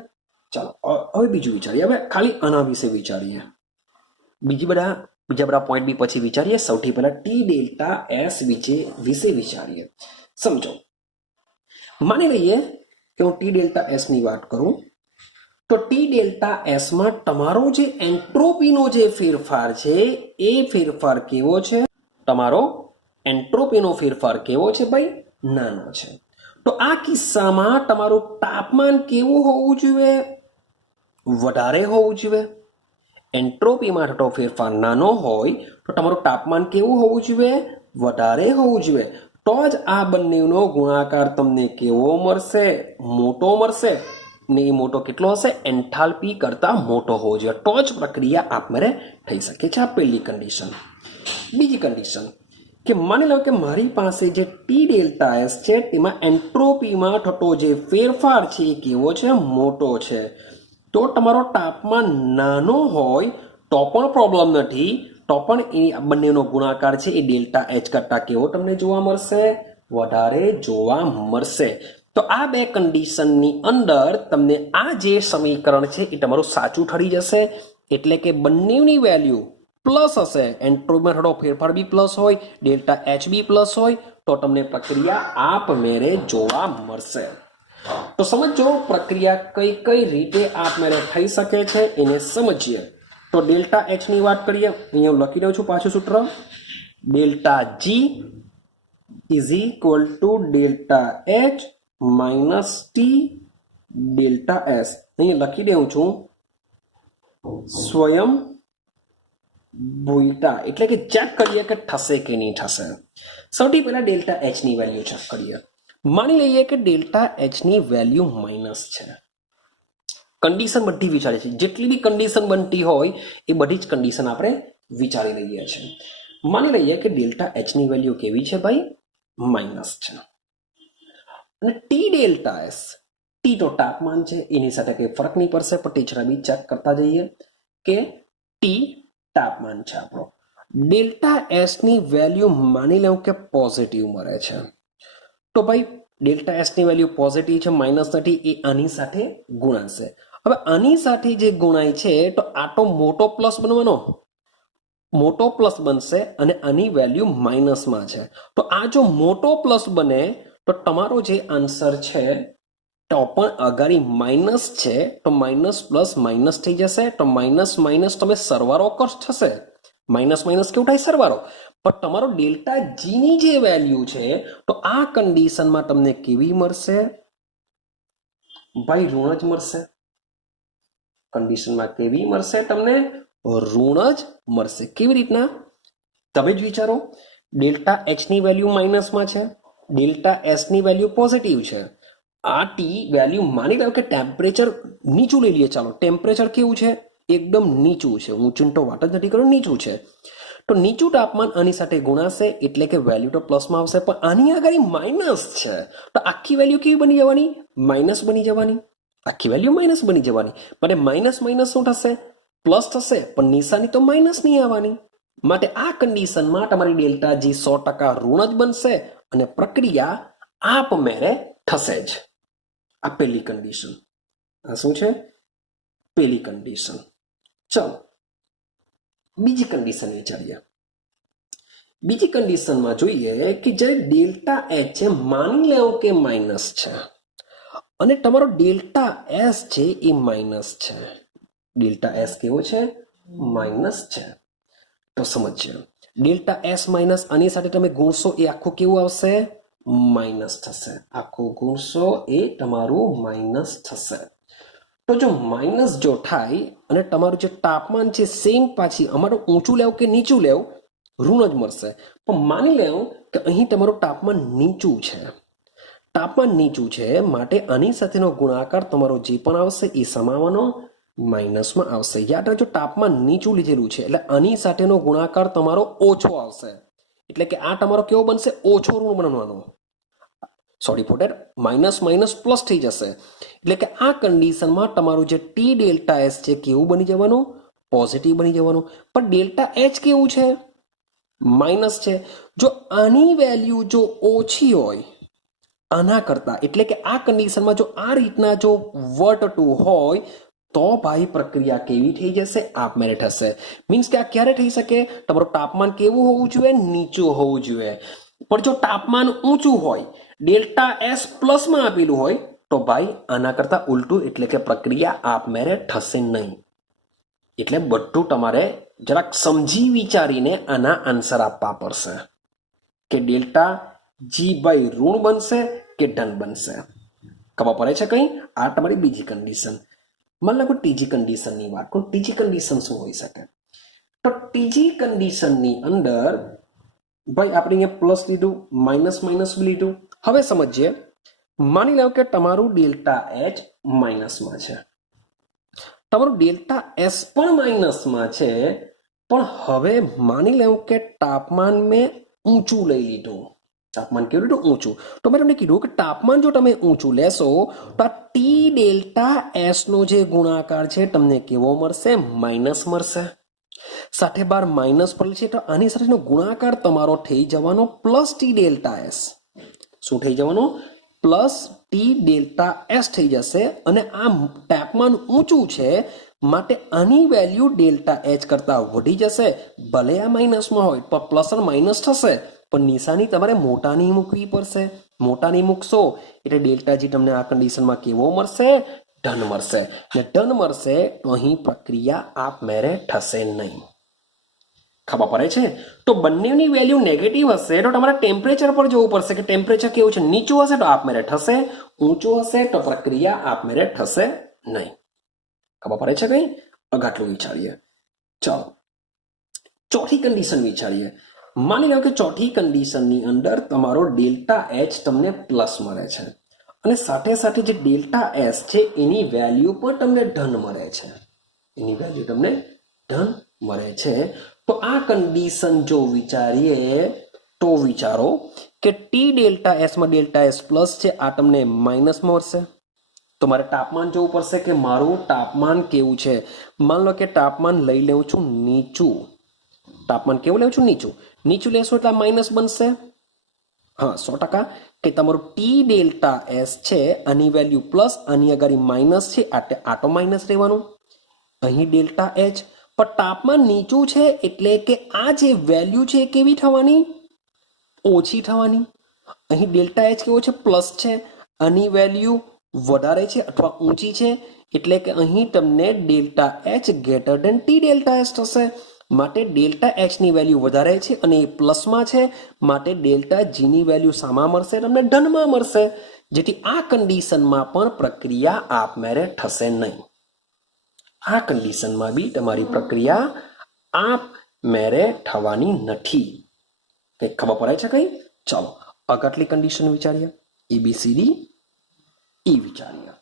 ચાલો હવે બીજું વિચારીએ. હવે ખાલી આના વિશે વિચારીએ. બીજા બધા પોઈન્ટ બી પછી વિચારીએ. સૌથી પહેલા ટી ડેલ્ટા એસ વિશે વિચારીએ. સમજો, માની લઈએ કે હું ટી ડેલ્ટા એસ ની વાત કરું તો ટી ડેલ્ટા એસ માં તમારો જે એન્ટ્રોપીનો જે ફેરફાર છે એ ફેરફાર કેવો છે? તમારો એન્ટ્રોપીનો ફેરફાર કેવો છે ભાઈ? નાનો છે. તો આ કિસ્સામાં તમારું તાપમાન કેવું હોવું જોઈએ? વધારે હોવું જોઈએ. એન્ટ્રોપીમાં થતો ફેરફાર નાનો હોય તો તમારું તાપમાન કેવું હોવું જોઈએ? વધારે હોવું જોઈએ. તો જ આ બંનેનો ગુણાકાર તમને કેવો મળશે? મોટો મળશે. ને એ મોટો કેટલો હશે? એન્થાલ્પી કરતાં મોટો હોવો જોઈએ. તો જ પ્રક્રિયા આપમેળે થઈ શકે છે. આ પહેલી કન્ડિશન. બીજી કન્ડિશન કે માની લો કે મારી પાસે જે ટી ડેલ્ટા એસ છે તેમાં એન્ટ્રોપીમાં થતો જે ફેરફાર છે એ કેવો છે? મોટો છે. તો તમારો તાપમાન નાનો હોય તો પણ પ્રોબ્લેમ નથી, તો પણ એ બંનેનો ગુણાકાર છે એ ડેલ્ટા એચ કરતાં કેવો તમને જોવા મળશે? વધારે જોવા મળશે. તો આ બે કન્ડિશનની અંદર તમને આ જે સમીકરણ છે એ તમારું સાચું ઠરી જશે. એટલે કે બંનેની વેલ્યુ પ્લસ હશે. એન્ટ્રોપીમાં થોડો ફેરફાર બી પ્લસ હોય, ડેલ્ટા એચ બી પ્લસ હોય, તો તમને પ્રક્રિયા આપમેળે જોવા મળશે. તો સમજો પ્રક્રિયા કઈ કઈ રીતે આપમેળે થઈ શકે છે એને સમજીએ. તો ડેલ્ટા એચ ની વાત કરીએ. અહીંયા હું લખી દઉં છું પાછું સૂત્ર. Delta G is equal to delta H minus T delta S. અહીંયા લખી દઉં છું સ્વયં ભૂલતા, એટલે કે ચેક કરીએ કે થશે કે નહીં થશે. સૌથી પહેલા ડેલ્ટા એચ ની વેલ્યુ ચેક કરીએ. માની લઈએ કે ડેલ્ટા એચ ની વેલ્યુ માઇનસ છે. કન્ડિશન બધી વિચારી છે. જેટલી બી કન્ડિશન બનતી હોય એ બધી જ કન્ડિશન આપણે વિચારી લઈએ છીએ. માની લઈએ કે ડેલ્ટા એચ ની વેલ્યુ કેવી છે ભાઈ? માઇનસ છે. અને ટી ડેલ્ટા એસ, ટી તો તાપમાન છે, એની સાથે કંઈ ફરક નહીં પડશે, પણ ટીચરા બી ચેક કરતા જઈએ કે ટી તાપમાન છે આપણો. ડેલ્ટા એસ ની વેલ્યુ માની લઉં કે પોઝિટિવ મળે છે. તો ભાઈ ડેલ્ટા એસ ની વેલ્યુ પોઝિટિવ છે, માઇનસ નથી, એ આની સાથે ગુણાશે. હવે આની સાથે જે ગુણાય છે તો આ તો મોટો પ્લસ બનવાનો, મોટો પ્લસ બનશે અને આની વેલ્યુ માઇનસમાં છે. તો આ જો મોટો પ્લસ બને તો તમારો જે આન્સર છે તો પણ અગાડી માઇનસ છે, તો માઇનસ પ્લસ માઇનસ થઈ જશે. તો માઇનસ માઇનસ તમે સરવાળો થશે. માઇનસ માઇનસ કેવું થાય? સરવાળો. પણ તમારો ડેલ્ટા જી ની જે વેલ્યુ છે તો આ કન્ડિશનમાં તમને કેવી મળશે ભાઈ? ઋણ જ મળશે. કન્ડિશનમાં કેવી મળશે? તમને ઋણ જ મળશે. કેવી રીતના? તમે જ વિચારો. ડેલ્ટા એચ ની વેલ્યુ માઇનસમાં છે, ડેલ્ટા એસ ની વેલ્યુ પોઝિટિવ છે. આ ટી વેલ્યુ માની લો કે ટેમ્પરેચર નીચું લઈ લઈએ. ચાલો, ટેમ્પરેચર કેવું છે? એકદમ નીચું છે. ઊંચું તો વાત જ નથી કરો, નીચું છે. તો નીચું તાપમાન આની સાથે ગુણાશે એટલે કે વેલ્યુ તો પ્લસમાં આવશે, પણ આની આગળ માઇનસ છે તો આખી વેલ્યુ કેવી બની જવાની? માઇનસ બની જવાની. આખી વેલ્યુ માઇનસ બની જવાની. માટે માઇનસ માઇનસ શું થશે? પ્લસ થશે, પણ નિશાની તો માઇનસ નહીં આવવાની. માટે આ કન્ડિશનમાં તમારી ડેલ્ટા જી 100% ઋણ જ બનશે અને પ્રક્રિયા આપમેળે થશે જ. આ પહેલી કન્ડિશન. આ શું છે? પહેલી કન્ડિશન. ચલો બીજી કન્ડિશન વિચારીએ. બીજી કન્ડિશનમાં જોઈએ કે જ્યારે ડેલ્ટા એચ છે, માની લેવું કે માઇનસ છે અને તમારો ડેલ્ટા એસ છે એ માઇનસ છે. ડેલ્ટા એસ કેવો છે? માઇનસ છે. તો સમજીએ. ડેલ્ટા એસ માઇનસ આની સાથે તમે ગુણશો એ આખું કેવું આવશે? માઇનસ થશે. આખું ગુણશો એ તમારું માઇનસ થશે. તો જો માઇનસ જો થાય અને તમારું જે તાપમાન છે સેમ પાછી અમારું ઊંચું લેવું કે નીચું લેવું, ઋણ જ મળશે. પણ માની લેવું કે અહીં તમારું તાપમાન નીચું છે, તાપમાન નીચું છે માટે આની સાથેનો ગુણાકાર તમારો જે પણ આવશે એ સમાવાનો માઇનસમાં આવશે. યાદ રાખજો, તાપમાન નીચું લીધેલું છે એટલે આની સાથેનો ગુણાકાર તમારો ઓછો આવશે. એટલે કે આ તમારો કેવો બનશે? ઓછો ઋણ બનવાનો. Sorry for that, minus minus plus થઈ જશે. એટલે કે આ કન્ડિશનમાં તમારું જે ટી ડેલ્ટા એસ છે કેવું બની જવાનું? પોઝિટિવ બની જવાનું. પણ ડેલ્ટા એચ કેવું છે? માઇનસ છે. જો આની વેલ્યુ જો ઓછી હોય આના કરતા, એટલે કે આ કન્ડિશનમાં જો આ રીતના જો વર્ટ2 હોય તો ભાઈ પ્રક્રિયા કેવી થઈ જશે? આપમેળે થશે. મીન્સ કે આ ક્યારે થઈ શકે? તમારું તાપમાન કેવું હોવું જોઈએ? નીચું હોવું જોઈએ. પણ જો તાપમાન ઊંચું હોય, ડેલ્ટા એસ પ્લસમાં આપેલું હોય તો ભાઈ આના કરતા ઉલટું, એટલે કે પ્રક્રિયા આપમેળે થશે નહીં. એટલે બધું તમારે જરાક સમજી વિચારીને આના આન્સર આપવા પડશે કે ડેલ્ટા જી બાય ઋણ બનશે કે ધન બનશે. ખબર પડે છે કઈ? આ તમારી બીજી કન્ડિશન. માની લો ત્રીજી કન્ડિશનની વાત કરું. ત્રીજી કન્ડિશન શું હોઈ શકે? તો ત્રીજી કન્ડિશનની અંદર ભાઈ આપણે અહીંયા પ્લસ લીધું, માઇનસ માઇનસ લીધું. હવે સમજીએ. માની લો કે તમારું ડેલ્ટા એચ માઇનસમાં છે, તમારું ડેલ્ટા એસ પણ માઇનસમાં છે, પણ હવે માની લેવું કે તાપમાન મેં ઊંચું લઈ લીધું. તાપમાન કેવું લીધું? ઊંચું. તો મેં તમને કીધું કે તાપમાન જો તમે ઊંચું લેશો તો આ ટી ડેલ્ટા એસ નો જે ગુણાકાર છે તમને કેવો મળશે? માઇનસ મળશે. સાથે બાર માઇનસ પડે છે તો આની સાથેનો ગુણાકાર તમારો થઈ જવાનો પ્લસ ટી ડેલ્ટા એસ. શું થઈ જવાનો? પ્લસ ટી ડેલ્ટા એસ થઈ જશે. અને આ તાપમાન ઊંચું છે માટે આની વેલ્યુ ડેલ્ટા એચ કરતા વધી જશે. ભલે આ માઇનસમાં હોય પણ પ્લસ અને માઇનસ થશે, પણ નિશાની તમારે મોટાની મૂકવી પડશે. મોટાની મૂકશો એટલે ડેલ્ટા જી તમને આ કન્ડિશનમાં કેવો મળશે? ધન મળશે. ને ધન મળશે તો અહીં પ્રક્રિયા આપમેળે થશે નહીં. ખબર પડે છે? તો બંનેની વેલ્યુ નેગેટિવ હશે તો તમારે ટેમ્પરેચર પર જવું પડશે કે ટેમ્પરેચર કેવું છે. નીચું હશે તો આપમેળે થશે, ઊંચું હશે તો પ્રક્રિયા આપમેળે થશે નહીં. ખબર પડે છે કઈ? આટલું વિચારીએ. ચાલો ચોથી કન્ડિશન વિચારીએ. માની લો કે ચોથી કન્ડિશનની અંદર તમારો ડેલ્ટા એચ તમને પ્લસ મળે છે અને સાથે સાથે જે ડેલ્ટા એસ છે એની વેલ્યુ પણ તમને ધન મળે છે. એની વેલ્યુ તમને ધન મળે છે. તો આ કન્ડિશન જો વિચારીએ તો વિચારો કે ટી ડેલ્ટા એસમાં ડેલ્ટા એસ પ્લસ છે, આ તમને માઇનસ મળશે. તો મારે તાપમાન જોવું પડશે કે મારું તાપમાન કેવું છે. માન લો કે તાપમાન લઈ લેવું છું નીચું. તાપમાન કેવું લેવું છું? નીચું. નીચું લેશો એટલે માઇનસ બનશે. હા, 100% કે તમારું ટી ડેલ્ટા એસ છે આની વેલ્યુ પ્લસ, આની આગળ માઇનસ છે, આટો માઇનસ રહેવાનું. અહીં ડેલ્ટા એચ પણ તાપમાન નીચું છે એટલે કે આ જે વેલ્યુ છે એ કેવી થવાની? ઓછી થવાની. અહીં ડેલ્ટા એચ કેવો છે? પ્લસ છે. આની વેલ્યુ વધારે છે અથવા ઊંચી છે એટલે કે અહીં તમને delta H greater than T delta S થશે. માટે ડેલ્ટા એચ ની વેલ્યુ વધારે છે અને એ પ્લસમાં છે માટે ડેલ્ટા જી ની વેલ્યુ સામા મળશે? તમને ધનમાં મળશે. જેથી આ કન્ડિશનમાં પણ પ્રક્રિયા આપમેળે થશે નહીં. આ કન્ડિશનમાં બી તમારી પ્રક્રિયા આપમેળે થવાની નથી. કઈ ખબર પડે છે કઈ? ચાલો આટલી કન્ડિશન વિચારીએ. ABCD E વિચારીએ.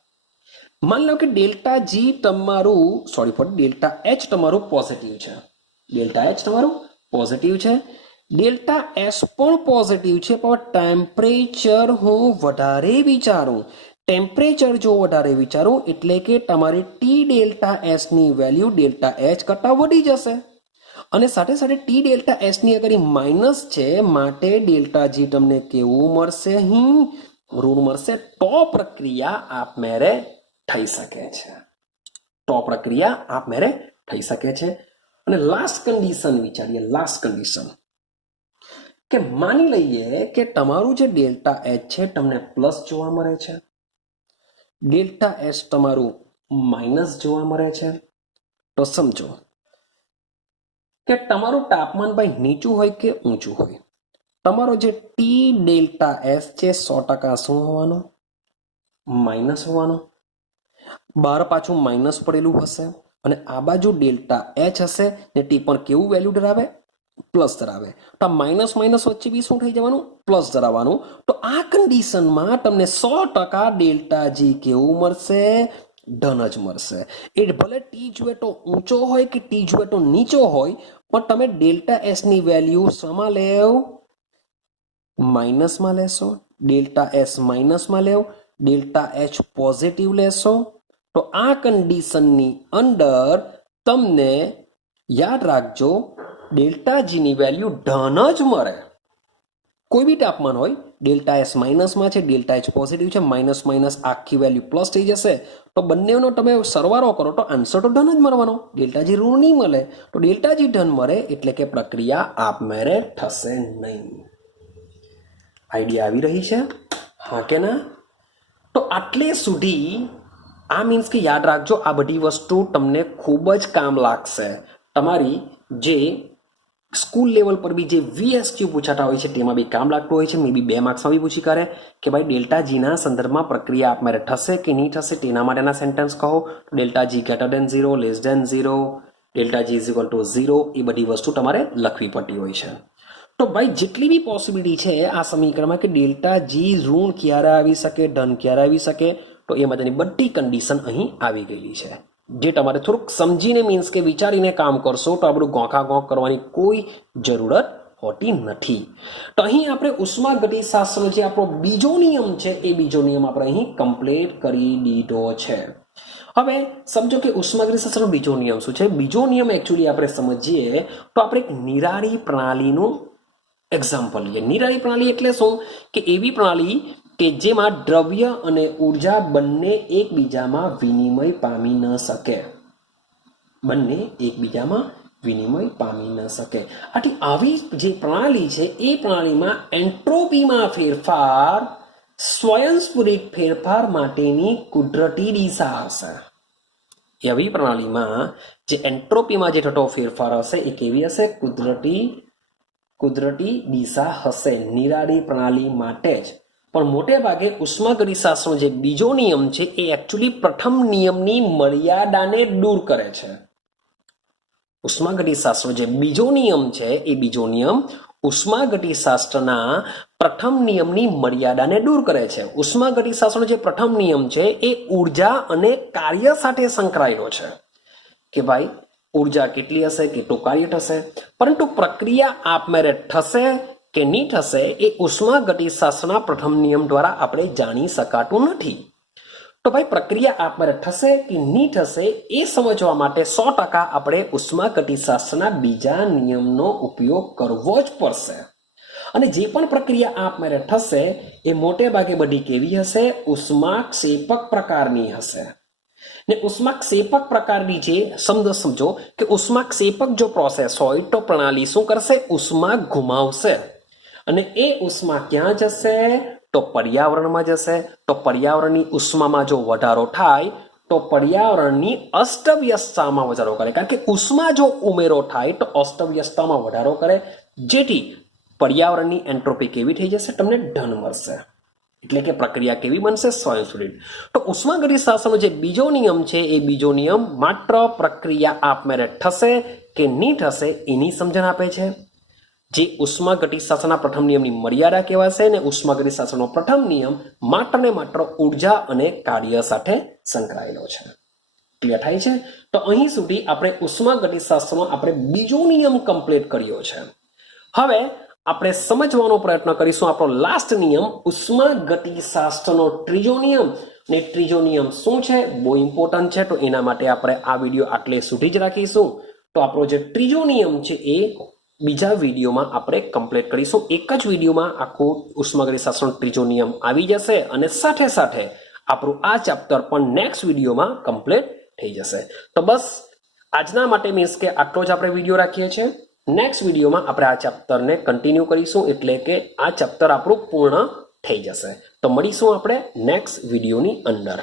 માની લો કે ડેલ્ટા જી તમારું ડેલ્ટા એચ તમારું પોઝિટિવ છે. ડેલ્ટા એચ તમારું પોઝિટિવ છે. ડેલ્ટા એસ પણ પોઝિટિવ છે પણ ટેમ્પરેચર હું વધારે વિચારું. ટેમ્પરેચર જો વધારે વિચારું એટલે કે તમારી ટી ડેલ્ટા એસ ની વેલ્યુ ડેલ્ટા એચ કરતા વધી જશે. અને સાથે સાથે ટી ડેલ્ટા એસ ની અગર માઇનસ છે માટે ડેલ્ટા જી તમને કેવું મળશે? અહીં ઋણ મળશે. તો પ્રક્રિયા આપમેળે થઈ શકે છે. તો પ્રક્રિયા આપમેળે થઈ શકે છે. અને લાસ્ટ કન્ડિશન વિચારીએ. લાસ્ટ કન્ડિશન કે માની લઈએ કે તમારું જે ડેલ્ટા એચ છે તમને પ્લસ જોવા મળે છે, ડેલ્ટા એસ તમારું માઇનસ જોવા મળે છે. તો સમજો કે તમારું તાપમાન ભાઈ નીચું હોય કે ઊંચું હોય, તમારો જે ટી ડેલ્ટા એસ છે 100% શું હોવાનું? માઇનસ હોવાનું. બહાર પાછું માઇનસ પડેલું હશે અને આ બાજુ ડેલ્ટા એચ હશે ને ટી પણ કેવું વેલ્યુ ધરાવે? પ્લસ ધરાવે. તો માઇનસ માઇનસ વચ્ચે બી શું થઈ જવાનું? પ્લસ ધરાવવાનું. તો આ કન્ડિશનમાં તમને 100% ડેલ્ટા જી કેવું મળશે? ધન જ મળશે. એ ભલે ટી જુએ તો ઊંચો હોય કે ટી જુએ તો નીચો હોય, પણ તમે ડેલ્ટા એસ ની વેલ્યુ શેમાં લેવ? માઇનસમાં લેશો. ડેલ્ટા એસ માઇનસમાં લેવ, ડેલ્ટા એચ પોઝિટિવ લેશો. તો આ કન્ડિશનની અંદર તમને યાદ રાખજો ડેલ્ટા જીની વેલ્યુ ધન જ મળે. કોઈ બી તાપમાન હોય, ડેલ્ટા એસ માઇનસમાં છે, ડેલ્ટા એચ પોઝિટિવ છે, માઇનસ માઇનસ આખી વેલ્યુ પ્લસ થઈ જશે. તો બંનેનો તમે સરવાળો કરો તો આન્સર તો ધન જ મળવાનો. ડેલ્ટા જી ઋણ નહીં મળે. તો ડેલ્ટા જી ધન મળે એટલે કે પ્રક્રિયા આપમેળે થશે નહીં. આઈડિયા આવી રહી છે? હા કે ના? તો આટલે સુધી આ મીન્સ કે યાદ રાખજો, આ બધી વસ્તુ તમને ખૂબ જ કામ લાગશે. તમારી જે સ્કૂલ લેવલ પર બી જે VSQ પૂછાતા હોય છે તેમાં બી કામ લાગતું હોય છે. મે બી 2 માર્ક્સમાં બી પૂછી કરે કે ભાઈ ડેલ્ટા જીના સંદર્ભમાં પ્રક્રિયા આપમેળે થશે કે નહીં થશે, તેના માટેના સેન્ટેન્સ કહો. Delta G greater than 0, less than 0, delta G is equal to 0, એ બધી વસ્તુ તમારે લખવી પડતી હોય છે. તો ભાઈ જેટલી બી પોસિબિલિટી છે આ સમીકરણમાં કે ડેલ્ટા જી ઋણ ક્યારે આવી શકે, ધન ક્યારે આવી શકે, તો એ માટેની બધી કન્ડિશન અહીં આવી ગયેલી છે. જે તમારે થોડુંક સમજીને મીન્સ કે વિચારીને કામ કરશો તો આપણું ગોખા ગોખ કરવાની કોઈ જરૂરત હોતી નથી. તો અહીં આપણે ઉષ્માગતિશાસ્ત્રનો જે આપણો બીજો નિયમ છે એ બીજો નિયમ આપણે અહીં કમ્પ્લીટ કરી દીધો છે. હવે સમજો કે ઉષ્માગતિશાસ્ત્રનો બીજો નિયમ શું છે. બીજો નિયમ એકચ્યુઅલી આપણે સમજીએ તો આપણે એક નિરાળી પ્રણાલીનું એક્ઝામ્પલ લઈએ. નિરાળી પ્રણાલી એટલે શું? કે એવી પ્રણાલી કે જેમાં દ્રવ્ય અને ઉર્જા બંને એકબીજામાં વિનિમય પામી ન શકે. બંને એકબીજામાં વિનિમય પામી ન શકે. આથી આવી જે પ્રણાલી છે એ પ્રણાલીમાં એન્ટ્રોપીમાં ફેરફાર સ્વયંસ્ફુરિત ફેરફાર માટેની કુદરતી દિશા હશે. એવી પ્રણાલીમાં જે એન્ટ્રોપીમાં જે થતો ફેરફાર હશે એ કેવી હશે? કુદરતી દિશા હશે. નિરાળી પ્રણાલી માટે જ. પણ મોટે ભાગે ઉષ્માગતિશાસ્ત્રનો જે બીજો નિયમ છે એ એકચ્યુઅલી પ્રથમ નિયમની મર્યાદાને દૂર કરે છે. ઉષ્માગતિશાસ્ત્રનો જે બીજો નિયમ છે એ બીજો નિયમ ઉષ્માગતિશાસ્ત્રના પ્રથમ નિયમની મર્યાદાને દૂર કરે છે. ઉષ્માગતિશાસ્ત્રનો જે પ્રથમ નિયમ છે એ ઉર્જા અને કાર્ય સાથે સંકળાયેલો છે કે ભાઈ ઉર્જા કેટલી હશે, કેટલું કાર્ય થશે. પરંતુ પ્રક્રિયા આપમેળે થશે કે નહીં થશે એ ઉષ્માગતિશાસ્ત્રના પ્રથમ નિયમ દ્વારા આપણે જાણી શકાતું નથી. તો ભાઈ પ્રક્રિયા આપમેળે થશે કે નહીં થશે એ સમજવા માટે 100% આપણે ઉષ્માગતિશાસ્ત્રના બીજા નિયમનો ઉપયોગ કરવો જ પડશે. અને જે પણ પ્રક્રિયા આપમેળે થશે એ મોટે ભાગે બધી કેવી હશે? ઉષ્માક્ષેપક પ્રકારની હશે. ને ઉષ્માક્ષેપક પ્રકારની જે સમજો કે ઉષ્માક્ષેપક જો પ્રોસેસ હોય તો પ્રણાલી શું કરશે? ઉષ્મા ઘુમાવશે. અને એ ઉષ્મા ક્યાં જશે? તો પર્યાવરણમાં જશે. તો પર્યાવરણની ઉષ્મામાં જો વધારો થાય તો પર્યાવરણની અસ્તવ્યસ્તતામાં વધારો કરે. કારણ કે ઉષ્મા જો ઉમેરો થાય તો અસ્તવ્યસ્તતામાં વધારો કરે, જેથી પર્યાવરણની એન્ટ્રોપી કેવી થઈ જશે? તમને ધન મળશે. એટલે કે પ્રક્રિયા કેવી બનશે? સ્વયંસ્ફુરિત. તો ઉષ્માગતિશાસ્ત્રનો જે બીજો નિયમ છે એ બીજો નિયમ માત્ર પ્રક્રિયા આપમેળે થશે કે નહીં થશે એની સમજણ આપે છે. જે ઉષ્માગતિશાસ્ત્રના પ્રથમ નિયમની મર્યાદા કહેવાશે. ને ઉષ્માગતિશાસ્ત્રનો પ્રથમ નિયમ માત્ર ને માત્ર ઉર્જા અને કાર્ય સાથે સંકળાયેલો છે. ક્લિયર થાય છે? તો અહીં સુધી આપણે ઉષ્માગતિશાસ્ત્રનો આપણે બીજો નિયમ કમ્પ્લીટ કર્યો છે. હવે આપણે સમજવાનો પ્રયત્ન કરીશું આપણો લાસ્ટ નિયમ ઉષ્માગતિશાસ્ત્રનો ત્રીજો નિયમ. ને ત્રીજો નિયમ શું છે? બહુ ઇમ્પોર્ટન્ટ છે. તો એના માટે આપણે આ વિડીયો આટલે સુધી જ રાખીશું. તો આપણો જે ત્રીજો નિયમ છે એ બીજા વિડીયોમાં આપણે કમ્પ્લીટ કરીશું. એક જ વિડીયોમાં આખો ઉષ્માગતિશાસ્ત્રનો ત્રીજો નિયમ આવી જશે અને સાથે સાથે આપણું આ ચેપ્ટર પણ નેક્સ્ટ વિડીયોમાં કમ્પ્લીટ થઈ જશે. તો બસ આજના માટે મીન્સ કે આટલો જ આપણે વિડીયો રાખીએ છીએ. નેક્સ્ટ વિડીયોમાં આપણે આ ચેપ્ટરને કન્ટિન્યુ કરીશું, એટલે કે આ ચેપ્ટર આપણું પૂર્ણ થઈ જશે. તો મળીશું આપણે નેક્સ્ટ વિડીયોની અંદર.